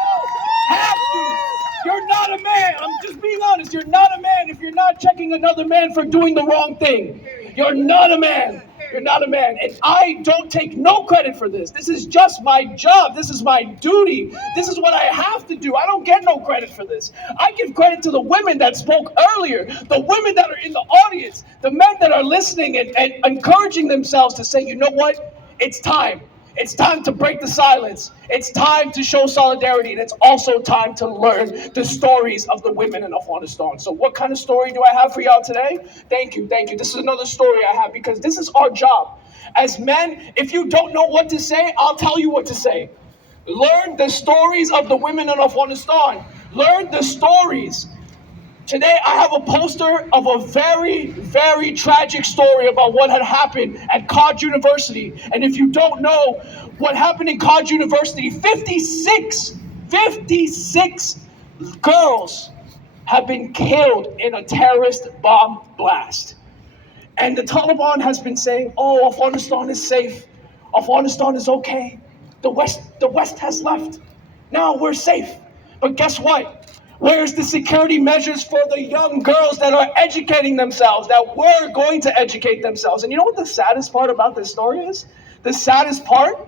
You're not a man. I'm just being honest. You're not a man if you're not checking another man for doing the wrong thing. You're not a man. You're not a man. And I don't take no credit for this. This is just my job. This is my duty. This is what I have to do. I don't get no credit for this. I give credit to the women that spoke earlier, the women that are in the audience, the men that are listening and encouraging themselves to say, you know what? It's time. It's time to break the silence. It's time to show solidarity. And it's also time to learn the stories of the women in Afghanistan. So what kind of story do I have for y'all today? Thank you. Thank you. This is another story I have because this is our job. As men, if you don't know what to say, I'll tell you what to say. Learn the stories of the women in Afghanistan. Learn the stories. Today, I have a poster of a very, very tragic story about what had happened at Qad University. And if you don't know what happened in Qad University, 56 girls have been killed in a terrorist bomb blast. And the Taliban has been saying, oh, Afghanistan is safe. Afghanistan is okay. The West has left. Now we're safe. But guess what? Where's the security measures for the young girls that are educating themselves, that were going to educate themselves? And you know what the saddest part about this story is? The saddest part?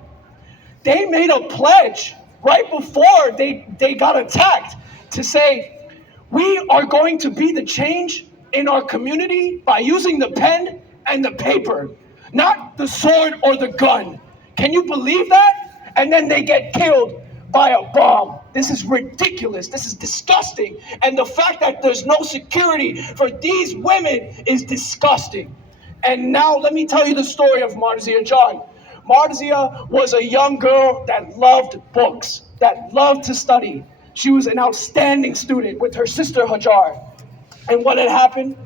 They made a pledge right before they got attacked to say, we are going to be the change in our community by using the pen and the paper, not the sword or the gun. Can you believe that? And then they get killed by a bomb. This is ridiculous. This is disgusting. And the fact that there's no security for these women is disgusting. And now let me tell you the story of Marzia John. Marzia was a young girl that loved books, that loved to study. She was an outstanding student with her sister Hajar. And what had happened?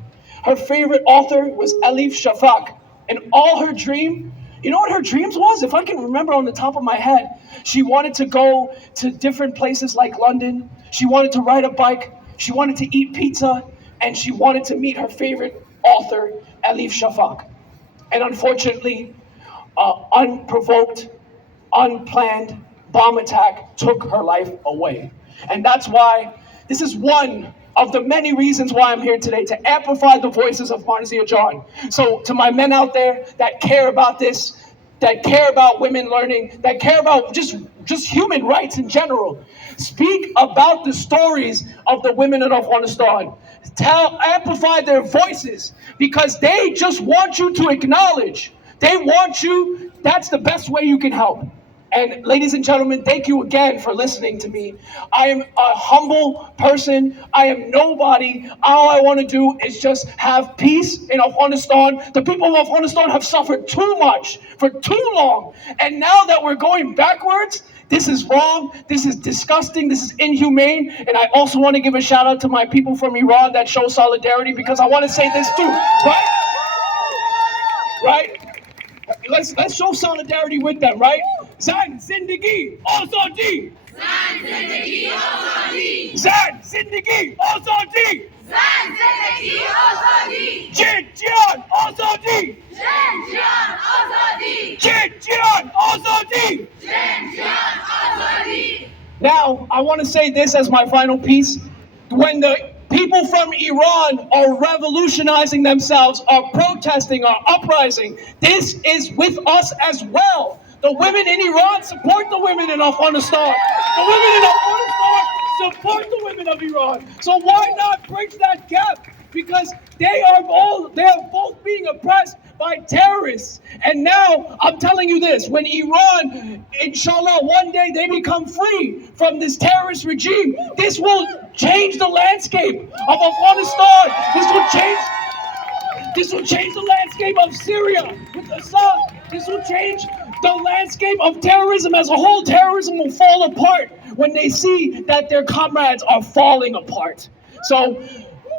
Her favorite author was Elif Shafak. And all her dream, you know what her dreams was? If I can remember on the top of my head, she wanted to go to different places like London. She wanted to ride a bike. She wanted to eat pizza. And she wanted to meet her favorite author, Elif Shafak. And unfortunately, unprovoked, unplanned bomb attack took her life away. And that's why this is one of the many reasons why I'm here today, to amplify the voices of Marzia John. So to my men out there that care about this, that care about women learning, that care about just human rights in general, speak about the stories of the women in Afghanistan. Amplify their voices, because they just want you to acknowledge. They want you. That's the best way you can help. And ladies and gentlemen, thank you again for listening to me. I am a humble person. I am nobody. All I want to do is just have peace in Afghanistan. The people of Afghanistan have suffered too much for too long. And now that we're going backwards, this is wrong. This is disgusting. This is inhumane. And I also want to give a shout out to my people from Iran that show solidarity, because I want to say this too, right? Right? Let's show solidarity with them, right? Zan Zindagi Azadi. Zan Zindagi Azadi. Zan Zindagi Azadi. زن زندگی آزادی جان آزادی جان آزادی جان آزادی جان آزادی. Now, I want to say this as my final piece. When the people from Iran are revolutionizing themselves, are protesting, are uprising, this is with us as well. The women in Iran support the women in Afghanistan. The women in Afghanistan support the women of Iran. So why not bridge that gap? Because they are both being oppressed by terrorists. And now I'm telling you this, when Iran, inshallah, one day they become free from this terrorist regime, this will change the landscape of Afghanistan. This will change the landscape of Syria with Assad. This will change the landscape of terrorism as a whole. Terrorism will fall apart when they see that their comrades are falling apart. So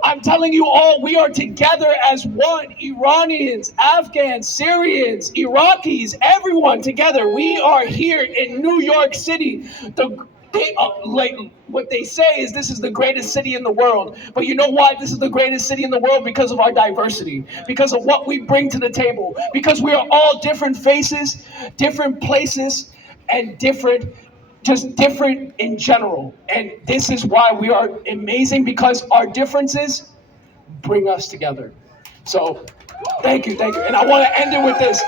I'm telling you all, we are together as one. Iranians, Afghans, Syrians, Iraqis, everyone together. We are here in New York City. What they say is this is the greatest city in the world. But you know why this is the greatest city in the world? Because of our diversity, because of what we bring to the table, because we are all different faces, different places, and different in general. And this is why we are amazing, because our differences bring us together. So thank you. And I want to end it with this.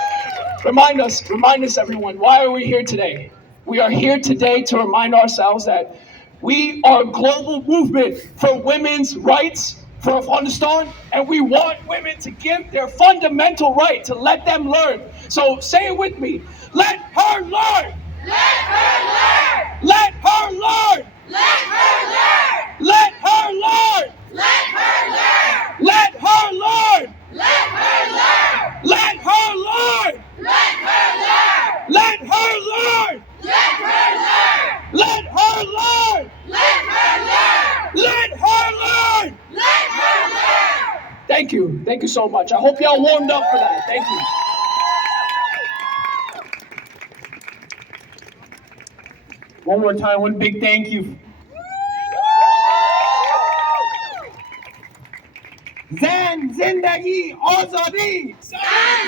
Remind us everyone, why are we here today? We are here today to remind ourselves that we are a global movement for women's rights for Afghanistan, and we want women to give their fundamental right, to let them learn. So say it with me. Let her learn. Let her learn. Let her learn. Let her learn. Let her learn. Let her learn. Let her learn. Let her learn. Let her learn. Let her learn. Let her learn. Let her learn. Let her learn. Let her learn. Let her learn. Let her learn. Thank you. Thank you so much. I hope y'all warmed up for that. Thank you. One more time, one big thank you. زن زندگی آزادی زن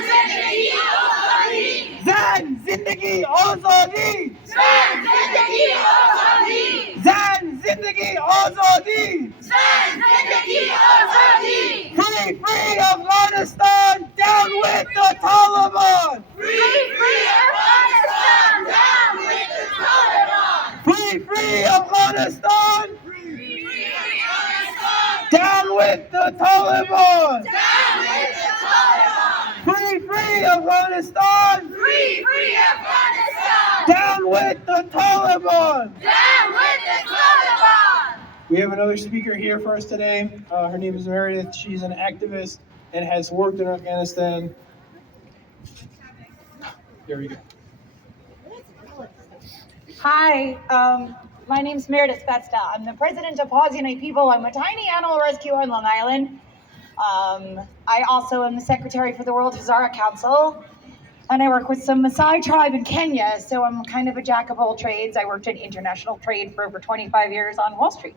زندگی آزادی زن زندگی آزادی زن زندگی آزادی زن زندگی آزادی زن زندگی آزادی. Free Afghanistan, down with the Taliban. Free Afghanistan, down with the Taliban. Free Afghanistan, Free Afghanistan, down with the Taliban. down with the Taliban. Free Afghanistan, Free Afghanistan, down with the Taliban. down with the Taliban. We have another speaker here for us today. Her name is Meredith. She's an activist and has worked in Afghanistan. Here we go. Hi, my name's Meredith Festa. I'm the president of Paws Unite People. I'm a tiny animal rescuer on Long Island. I also am the secretary for the World Hazara Council, and I work with some Maasai tribe in Kenya, so I'm kind of a jack of all trades. I worked in international trade for over 25 years on Wall Street.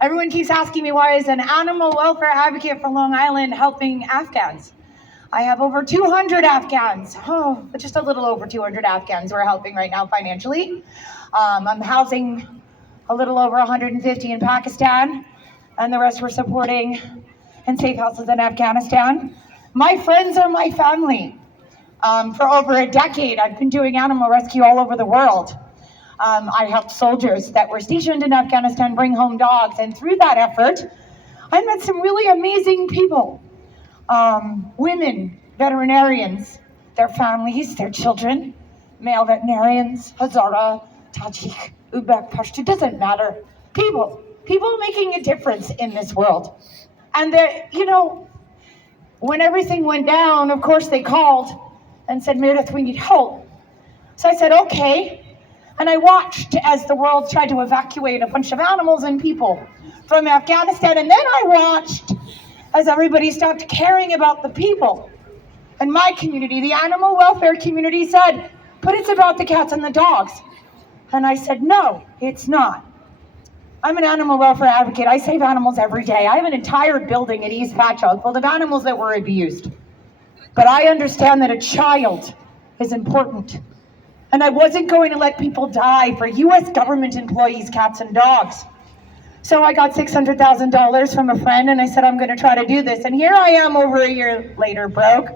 Everyone keeps asking me why is an animal welfare advocate for Long Island helping Afghans? I have over 200 Afghans, just a little over 200 Afghans we're helping right now financially. I'm housing a little over 150 in Pakistan, and the rest we're supporting in safe houses in Afghanistan. My friends are my family. For over a decade, I've been doing animal rescue all over the world. I helped soldiers that were stationed in Afghanistan bring home dogs, and through that effort, I met some really amazing people. Women, veterinarians, their families, their children, male veterinarians, Hazara, Tajik, Uzbek, Pashto, doesn't matter. People making a difference in this world. And when everything went down, of course they called and said, Meredith, we need help. So I said, okay. And I watched as the world tried to evacuate a bunch of animals and people from Afghanistan. And then I watched as everybody stopped caring about the people. And my community, the animal welfare community, said, but it's about the cats and the dogs. And I said, no, it's not. I'm an animal welfare advocate. I save animals every day. I have an entire building at East Patchogue full of animals that were abused. But I understand that a child is important. And I wasn't going to let people die for US government employees, cats and dogs. So I got $600,000 from a friend and I said, I'm going to try to do this. And here I am over a year later, broke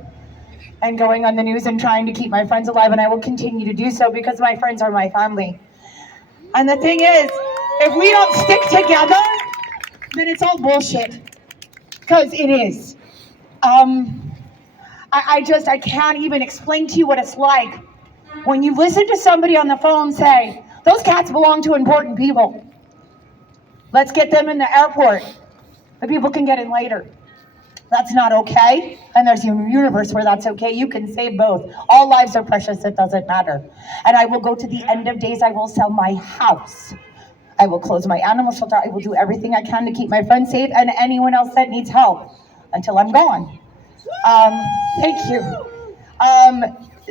and going on the news and trying to keep my friends alive. And I will continue to do so because my friends are my family. And the thing is, if we don't stick together, then it's all bullshit. Because it is. I can't even explain to you what it's like when you listen to somebody on the phone say, those cats belong to important people. Let's get them in the airport. The people can get in later. That's not okay. And there's a universe where that's okay. You can save both. All lives are precious. It doesn't matter. And I will go to the end of days. I will sell my house. I will close my animal shelter. I will do everything I can to keep my friends safe and anyone else that needs help until I'm gone. Thank you.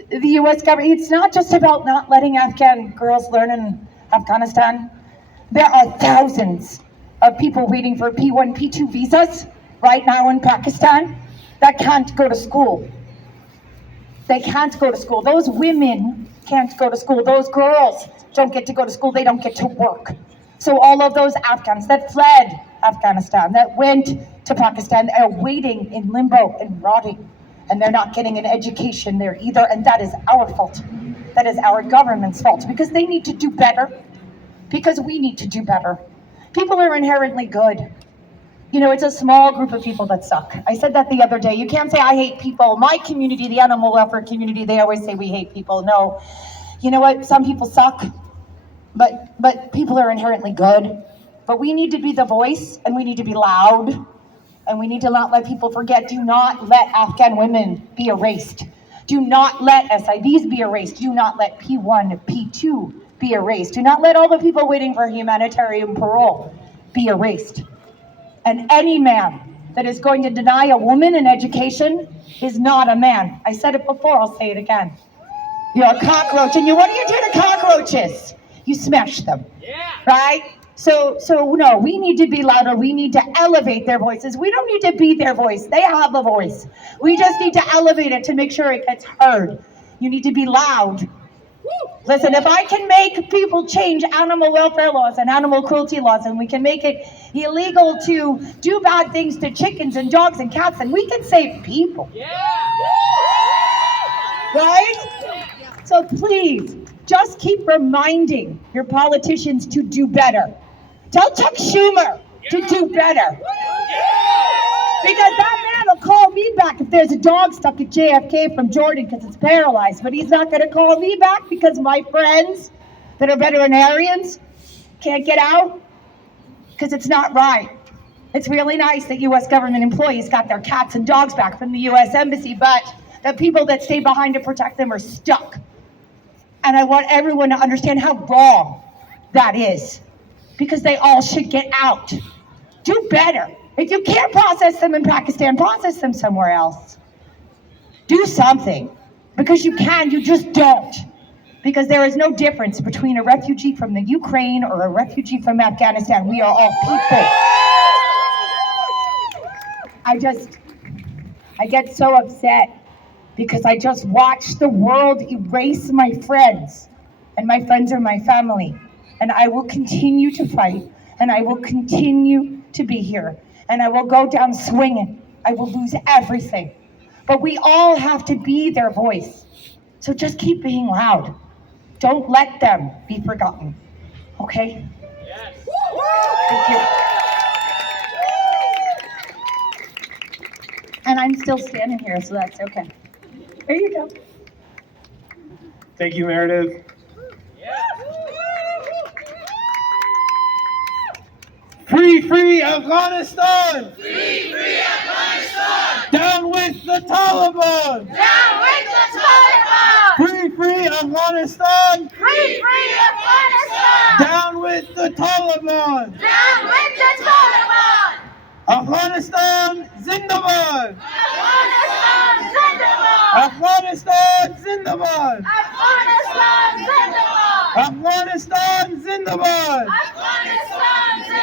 The U.S. government, it's not just about not letting Afghan girls learn in Afghanistan. There are thousands of people waiting for P1, P2 visas right now in Pakistan that can't go to school. They can't go to school. Those women can't go to school. Those girls don't get to go to school. They don't get to work. So all of those Afghans that fled Afghanistan, that went to Pakistan, are waiting in limbo and rotting. And they're not getting an education there either. And that is our fault. That is our government's fault because they need to do better. Because we need to do better. People are inherently good. You know, it's a small group of people that suck. I said that the other day. You can't say I hate people. My community, the animal welfare community, they always say we hate people. No. You know what? Some people suck, but people are inherently good. But we need to be the voice, and we need to be loud, and we need to not let people forget. Do not let Afghan women be erased. Do not let SIVs be erased. Do not let P1, P2 be erased. Do not let all the people waiting for humanitarian parole be erased. And any man that is going to deny a woman an education is not a man. I said it before, I'll say it again. You're a cockroach, and what do you do to cockroaches? You smash them, right? So no, we need to be louder. We need to elevate their voices. We don't need to be their voice. They have a voice. We just need to elevate it to make sure it gets heard. You need to be loud. Listen, if I can make people change animal welfare laws and animal cruelty laws, and we can make it illegal to do bad things to chickens and dogs and cats, then we can save people. Right? So please, just keep reminding your politicians to do better. Tell Chuck Schumer to do better. Because that man will call me back if there's a dog stuck at JFK from Jordan because it's paralyzed. But he's not going to call me back because my friends that are veterinarians can't get out because it's not right. It's really nice that U.S. government employees got their cats and dogs back from the U.S. Embassy, but the people that stay behind to protect them are stuck. And I want everyone to understand how wrong that is because they all should get out. Do better. If you can't process them in Pakistan, process them somewhere else. Do something. Because you can, you just don't. Because there is no difference between a refugee from the Ukraine or a refugee from Afghanistan. We are all people. I get so upset because I just watch the world erase my friends. And my friends are my family. And I will continue to fight. And I will continue to be here. And I will go down swinging. I will lose everything. But we all have to be their voice. So just keep being loud. Don't let them be forgotten. Okay? Yes. Thank you. And I'm still standing here, so that's okay. There you go. Thank you, Meredith. Free, free Afghanistan! Free, free Afghanistan! Down with the Taliban! Down with the Taliban! Free, free Afghanistan! Free, free Afghanistan! Down with the Taliban! Down with the Taliban! Afghanistan Zindabad! Afghanistan Zindabad! Afghanistan Zindabad! Afghanistan Zindabad! Afghanistan Zindabad! Afghanistan Zindabad!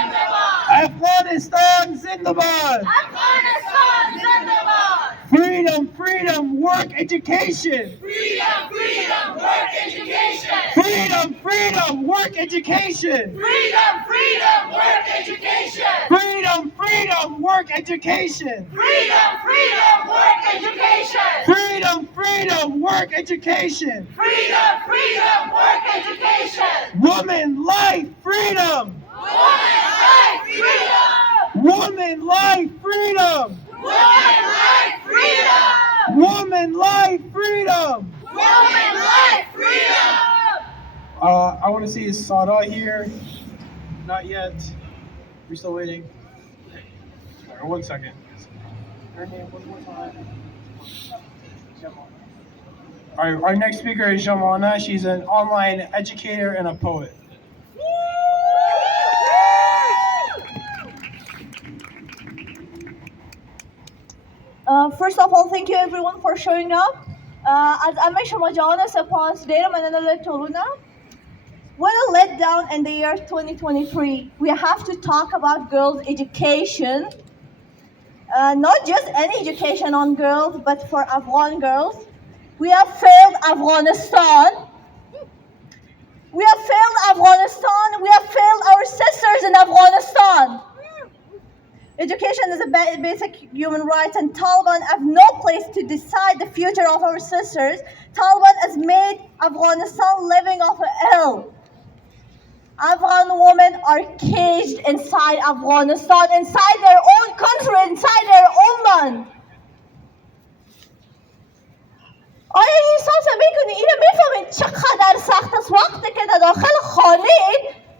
Afghanistan Zindabad! Afghanistan Zindabad! Freedom, freedom, work, education! Freedom, freedom, work, education! Freedom, freedom, work, education! Freedom, freedom, work, education! Freedom, freedom, work, education! Freedom, freedom, work, education! Freedom, freedom, work, education! Freedom, freedom, work, education! Woman, life, freedom! Woman, life, freedom! Woman, life, freedom! Woman, life, freedom! Woman, life, freedom! Woman, life, freedom! I want to see is Sada here? Not yet. We're still waiting. All right, 1 second. Her name one more time. All right, our next speaker is Jamana. She's an online educator and a poet. First of all, thank you everyone for showing up. از همه شما جوان سپاس دیرم من تورونم. What a letdown in the year 2023. We have to talk about girls' education. Not just any education on girls, but for Afghan girls. We have failed Afghanistan. We have failed Afghanistan. We have failed our sisters in Afghanistan. Education is a basic human right, and Taliban have no place to decide the future of our sisters. Taliban has made Afghanistan living off a hill. Afghan women are caged inside Afghanistan, inside their own country, inside their own land. آیا احساس میکنی اینو میفهمید چقدر سخت است وقتی که در داخل خانه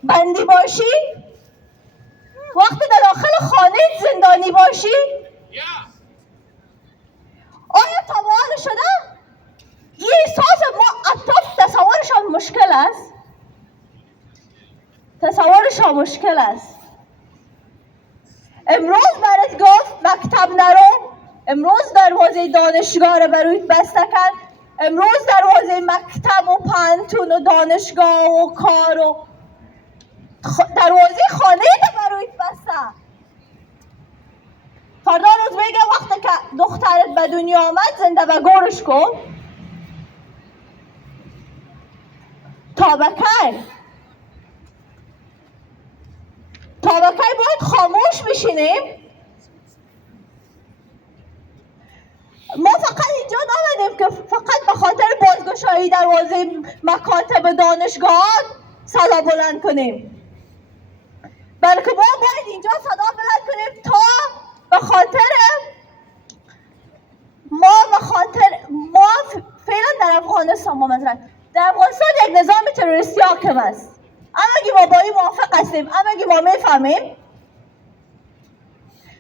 بندی باشی؟ وقتی در داخل خانه زندانی باشی؟ آیا تمام شده؟ این احساس ما اطراف تصورشان مشکل است. تصورشان مشکل است. امروز برات گفت مکتب نرو. امروز دروازه دانشگاه رو برایت بسته کرد. امروز دروازه مکتب و پانتون و دانشگاه و کار و دروازه خانه رو برایت بسته. فردا روز میگه وقتی که دخترت به دنیا آمد زنده به گورش کن. تا بکی باید خاموش بشینیم. ما فقط اینجا نامدیم که فقط به خاطر بازگشایی دروازه مکاتب دانشگاه صدا بلند کنیم، بلکه ما باید اینجا صدا بلند کنیم تا به خاطر ما فعلا در افغانستان در افغانستان یک نظام تروریستی حاکم است. همگی ما با این موافق هستیم، همگی ما میفهمیم.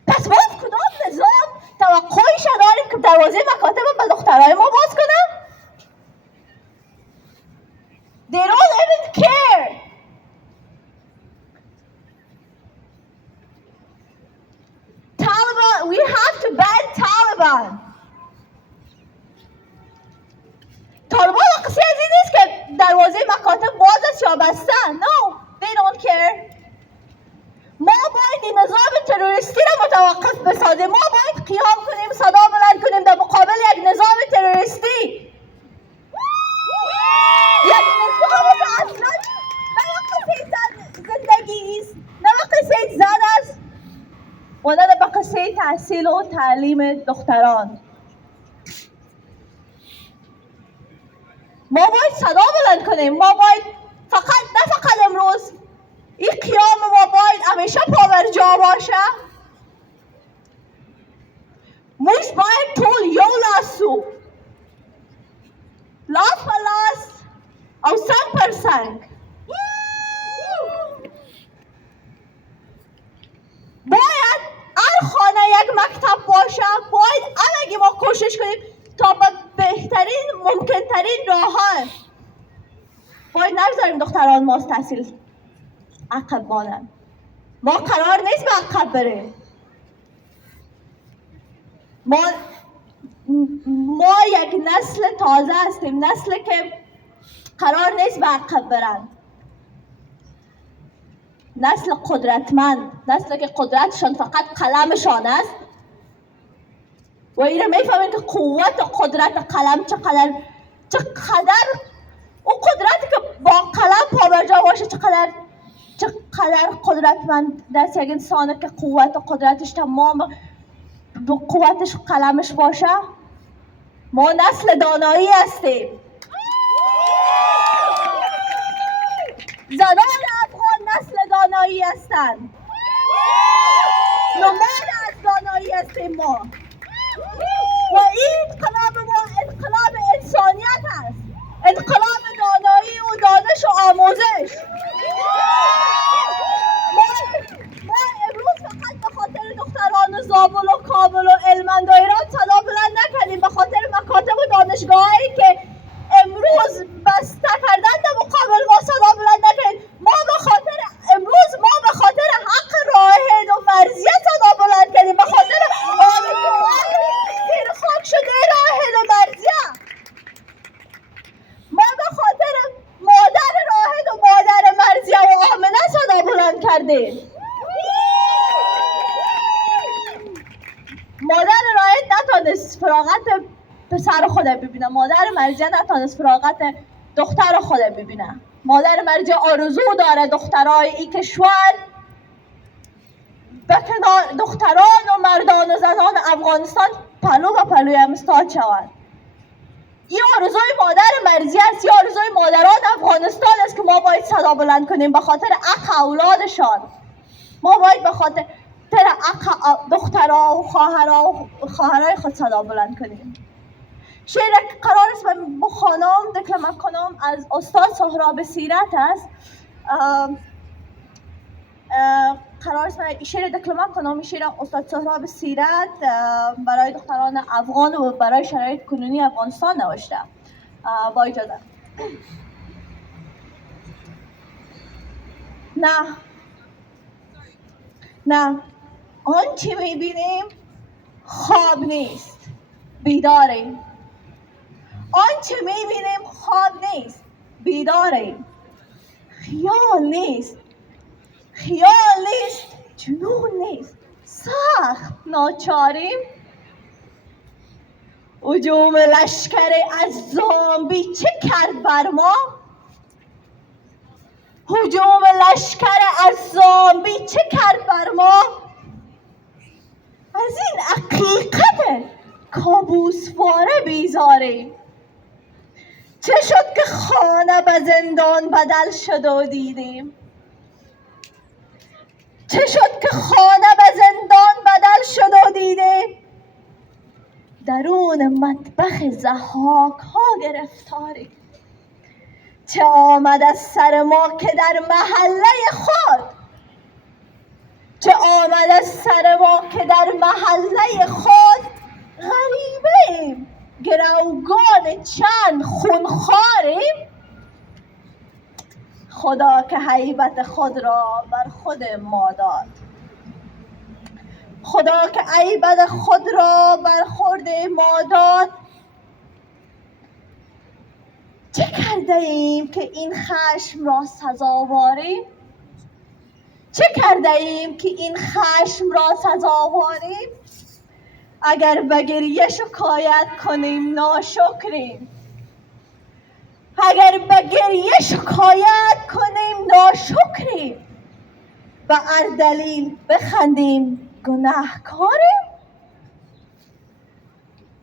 پس ما از کدام نظام توقعیش داریم که دروازه مکاتب به دخترهای ما باز کنم؟ They don't even care. Taliban, we have to ban Taliban. طالبان قصه از این نیست که دروازه مکاتب باز است یا بسته. No, they don't care. ما باید این نظام تروریستی را متوقف بسازیم. ما باید قیام کنیم، صدا بلند کنیم در مقابل یک نظام تروریستی. یک نظام که اصلا نه قصه زندگی است، نه قصه زن است و نه به قصه تحصیل و تعلیم دختران. ما باید صدا بلند کنیم. ما باید نه فقط امروز، این قیام ما باید همیشه پاورجا باشه. موش باید طول یو لاسو لاس به لاس او سنگ پر سنگ. باید هر خانه یک مکتب باشه. باید همگی ما کوشش کنیم تا به بهترین ممکن ترین راهان. باید نگذاریم دختران ما از تحصیل عقب مانند. ما قرار نیست به عقب بریم. ما یک نسل تازه هستیم، نسل که قرار نیست به عقب برند. نسل قدرتمند، نسل که قدرتشان فقط قلمشان است. و این رو میفهمین که قوت و قدرت قلم چقدر اون قدرتی که با قلم پابرجا باشه چقدر قدرتمند دست یک انسانه که قوت و قدرتش تمام با قوتش قلمش باشه. ما نسل دانایی هستیم. زنان افغان نسل دانایی هستند. نماد از دانایی هستیم ما. و این انقلاب ما انقلاب انسانیت است. انقلاب دانایی و دانش و آموزش. ما امروز فقط به خاطر دختران زابل و کابل و هلمند و ایران صدا بلند نکردیم، به خاطر مکاتب و دانشگاهایی که امروز بسته کردن در مقابل ما صدا بلند نکردیم. امروز ما به خاطر حق راهد و مرزیت صدا بلند کردیم، به خاطر آرزوهای زیر خاک شده راهد و مرزیت. ما به خاطر مادر راهد و مادر مرزیه و آمنه صدا بلند کردیم. مادر راهد نتانست فراغت پسر خود ببینه، مادر مرزیه نتانست فراغت دختر خود ببینه. مادر مرزیه آرزو داره دخترای این کشور به کنار دختران و مردان و زنان افغانستان پلو به پلوی هم استاد شود. این آرزوی مادر مرزی است، این آرزوی مادران افغانستان است که ما باید صدا بلند کنیم به خاطر حق اولادشان. ما باید به خاطر حق دخترها و خواهرای خود صدا بلند کنیم. شعر قرار است من بخوانم دکلمه کنم از استاد سهراب سیرت است. قرار است من شعر دکلمه کنم. شعر استاد سهراب سیرت برای دختران افغان و برای شرایط کنونی افغانستان نوشته. با اجازه. نه آنچه میبینیم خواب نیست، بیداریم. آنچه میبینیم خواب نیست، بیداریم. خیال نیست، جنون نیست، سخت ناچاریم. هجوم لشکر از زامبی چه کرد بر ما؟ هجوم لشکر از زامبی چه کرد بر ما؟ از این حقیقت کابوسواره بیزاریم. چه شد که خانه به زندان بدل شد و دیدیم؟ چه شد که خانه به زندان بدل شد و دیدیم؟ درون مطبخ ضحاک ها گرفتاریم. چه آمد از سر ما که در محله خود، چه آمد از سر ما که در محله خود غریبیم، گروگان چند خونخواریم. خدا که هیبت خود را بر خود ما داد، خدا که هیبت خود را بر خود ما داد. چه کرده ایم که این خشم را سزاواریم؟ چه کرده ایم که این خشم را سزاواریم؟ اگر به گریه شکایت کنیم ناشکریم. اگر به گریه شکایت کنیم ناشکریم. به هر دلیل بخندیم گناهکاریم.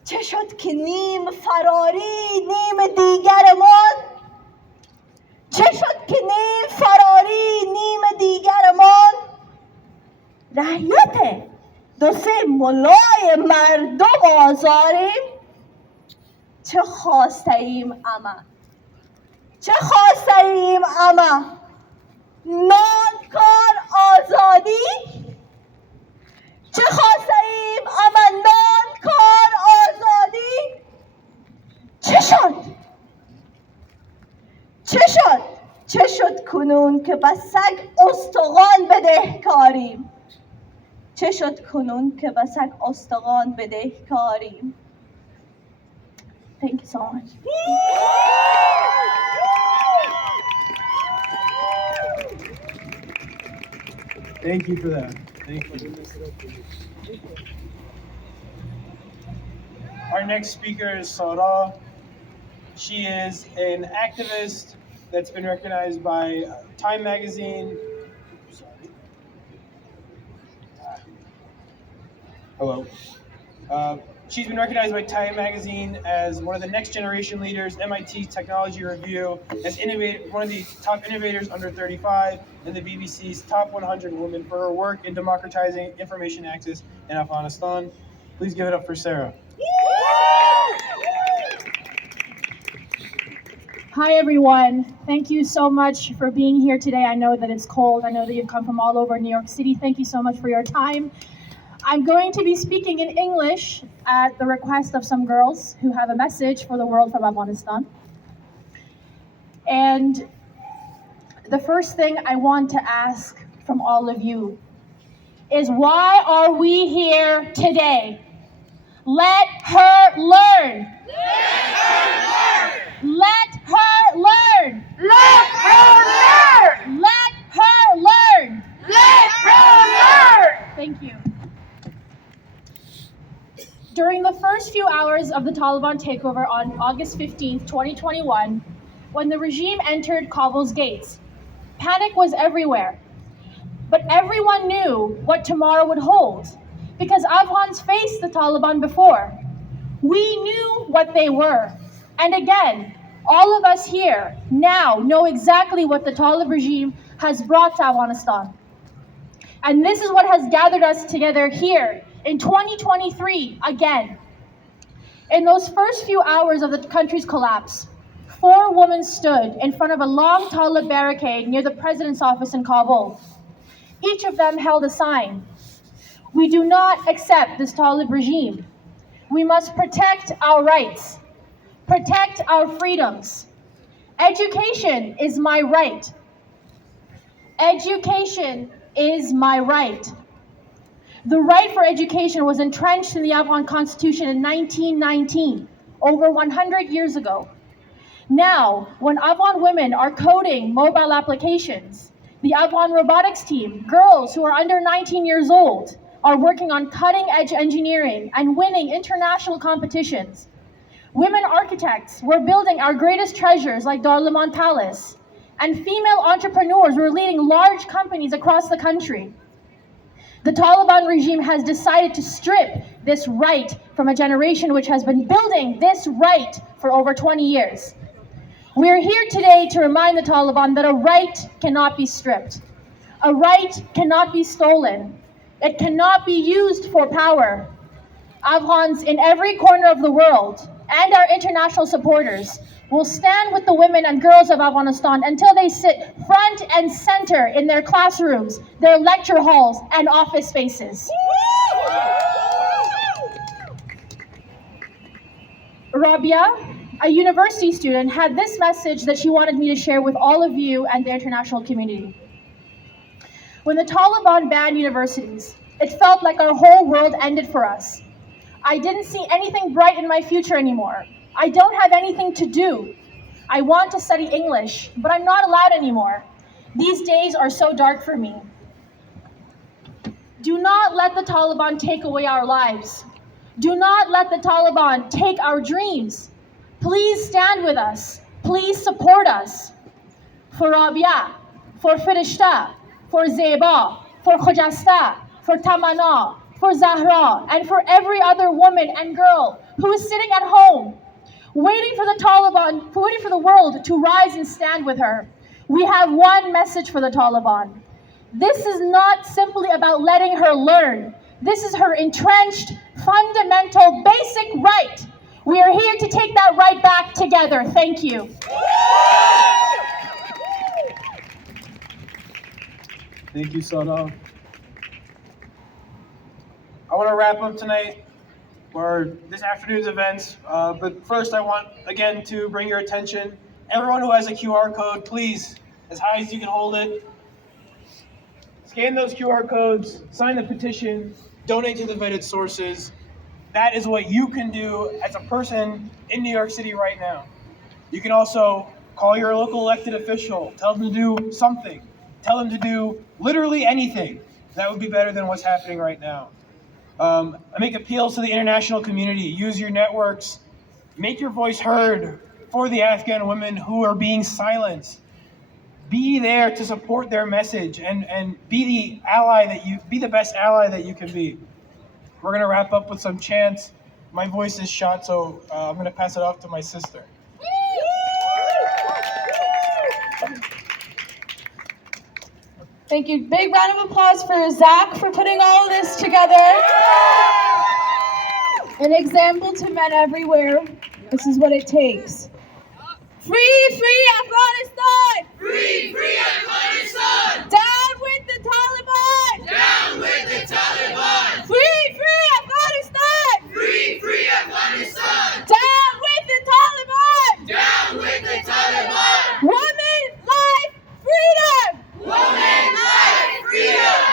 چه شد که نیم فراری نیم دیگرمان، چه شد که نیم فراری نیم دیگرمان. رعیت دو سه ملای مردم آزاریم. چه خواسته ایم اما، چه خواسته ایم اما، نان کار آزادی. چه خواسته ایم اما نان کار آزادی. چه شد؟ چه شد؟ چه شد کنون که به سگ استخوان بدهکاریم؟ چه شد کنون که به سگ استخوان بدهکاریم؟ Thank you so much. Thank you for that. Thank you. Our next speaker is Sarah. She is an activist that's been recognized by Time Magazine. Hello. She's been recognized by Time Magazine as one of the next generation leaders, MIT Technology Review, as one of the top innovators under 35, and the BBC's top 100 women for her work in democratizing information access in Afghanistan. Please give it up for Sarah. Hi, everyone. Thank you so much for being here today. I know that it's cold. I know that you've come from all over New York City. Thank you so much for your time. I'm going to be speaking in English at the request of some girls who have a message for the world from Afghanistan. And the first thing I want to ask from all of you is, why are we here today? Let her learn. Let her learn. Let her learn. Let her learn. Let her learn. Let her learn. Thank you. During the first few hours of the Taliban takeover on August 15th, 2021, when the regime entered Kabul's gates, panic was everywhere. But everyone knew what tomorrow would hold, because Afghans faced the Taliban before. We knew what they were. And again, all of us here now know exactly what the Taliban regime has brought to Afghanistan. And this is what has gathered us together here in 2023 again. In those first few hours of the country's collapse, 4 women stood in front of a long Taliban barricade near the president's office in Kabul. Each of them held a sign. We do not accept this Taliban regime. We must protect our rights, protect our freedoms. Education is my right. Education is my right. The right for education was entrenched in the Afghan Constitution in 1919, over 100 years ago. Now, when Afghan women are coding mobile applications, the Afghan robotics team, girls who are under 19 years old, are working on cutting-edge engineering and winning international competitions. Women architects were building our greatest treasures like Darliman Palace, and female entrepreneurs were leading large companies across the country. The Taliban regime has decided to strip this right from a generation which has been building this right for over 20 years. We're here today to remind the Taliban that a right cannot be stripped. A right cannot be stolen. It cannot be used for power. Afghans in every corner of the world and our international supporters will stand with the women and girls of Afghanistan until they sit front and center in their classrooms, their lecture halls, and office spaces. Rabia, a university student, had this message that she wanted me to share with all of you and the international community. When the Taliban banned universities, it felt like our whole world ended for us. I didn't see anything bright in my future anymore. I don't have anything to do. I want to study English, but I'm not allowed anymore. These days are so dark for me. Do not let the Taliban take away our lives. Do not let the Taliban take our dreams. Please stand with us. Please support us. For Rabia, for Firishta, for Zeba, for Khojasta, for Tamana, for Zahra, and for every other woman and girl who is sitting at home, waiting for the Taliban, waiting for the world to rise and stand with her. We have one message for the Taliban. This is not simply about letting her learn. This is her entrenched, fundamental, basic right. We are here to take that right back together. Thank you. Thank you, Sada. I want to wrap up tonight for this afternoon's events, but first I want, again, to bring your attention. Everyone who has a QR code, please, as high as you can hold it, scan those QR codes, sign the petition, donate to the vetted sources. That is what you can do as a person in New York City right now. You can also call your local elected official, tell them to do something, tell them to do literally anything. That would be better than what's happening right now. I make appeals to the international community. Use your networks. Make your voice heard for the Afghan women who are being silenced. Be there to support their message and be the best ally that you can be. We're gonna wrap up with some chants. My voice is shot, so I'm gonna pass it off to my sister. Thank you. Big round of applause for Zach for putting all of this together. An example to men everywhere. This is what it takes. Free, free Afghanistan! Free, free Afghanistan! Down with the Taliban! Down with the Taliban! Free, free Afghanistan! Free, free Afghanistan! Down with the Taliban! Down with the Taliban! Women, life, freedom! Women, life, freedom!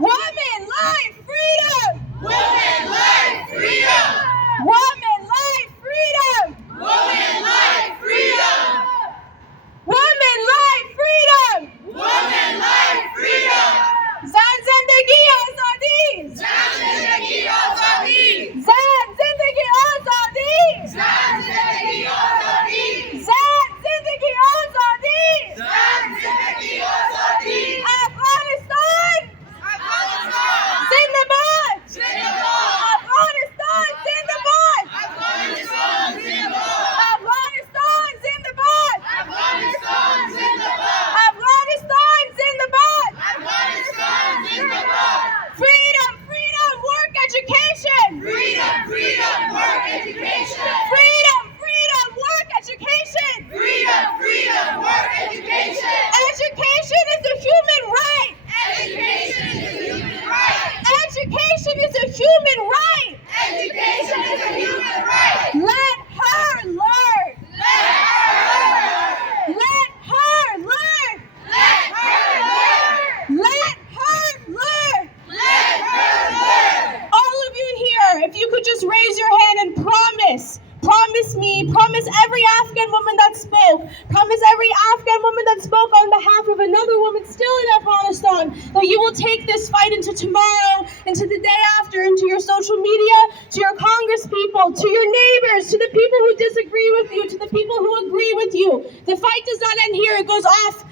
Women, life, freedom! Women, life, freedom! Women, life, freedom! Women, life, freedom! Women, life, freedom! Women, life, freedom! Zan zindagi azadi! Zan zindagi azadi! Zan zindagi azadi! Zan zindagi azadi! Zan zindagi azadi! Zan zindagi azadi! Afghanistan! Afghanistan! Zindabad! Zindabad! Afghanistan Zindabad! Afghanistan Zindabad! Afghanistan Zindabad! Afghanistan Zindabad! Afghanistan Zindabad! Afghanistan Zindabad! Freedom, freedom, work education! Freedom, freedom, work education! Freedom, freedom, work education! Freedom, freedom, work education! Education is a human right! Education is a human right! Education is a human right! Education is a human right! Let her learn! Let her learn! Let her learn! Let her learn! Let her learn! Let her learn! All of you here, if you could just raise your hand and promise me, promise every Afghan woman that spoke, promise every Afghan woman that spoke on behalf of another woman still in Afghanistan, that you will take this fight into tomorrow, into the day after, into your social media, to your Congress people, to your neighbors, to the people who disagree with you, to the people who agree with you. The fight does not end here. It goes off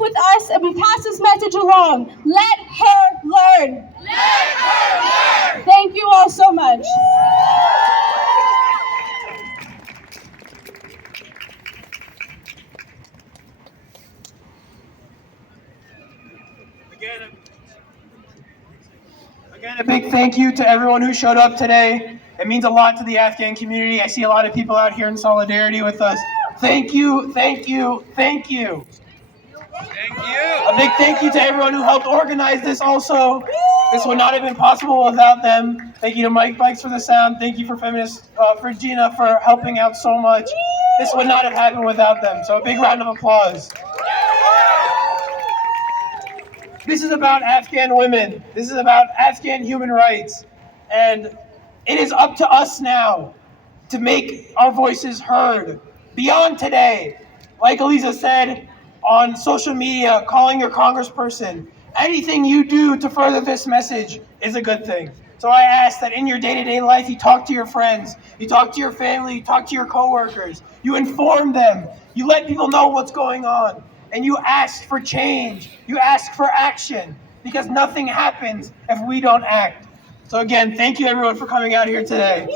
with us, and we pass this message along. Let her learn. Let her learn! Thank you all so much. Again, a big thank you to everyone who showed up today. It means a lot to the Afghan community. I see a lot of people out here in solidarity with us. Thank you, thank you, thank you. Thank you! A big thank you to everyone who helped organize this also. This would not have been possible without them. Thank you to Mike Bikes for the sound. Thank you for Gina for helping out so much. This would not have happened without them. So a big round of applause. This is about Afghan women. This is about Afghan human rights. And it is up to us now to make our voices heard beyond today. Like Eliza said, on social media, calling your congressperson. Anything you do to further this message is a good thing. So I ask that in your day-to-day life, you talk to your friends, you talk to your family, you talk to your coworkers, you inform them, you let people know what's going on, and you ask for change, you ask for action, because nothing happens if we don't act. So again, thank you everyone for coming out here today.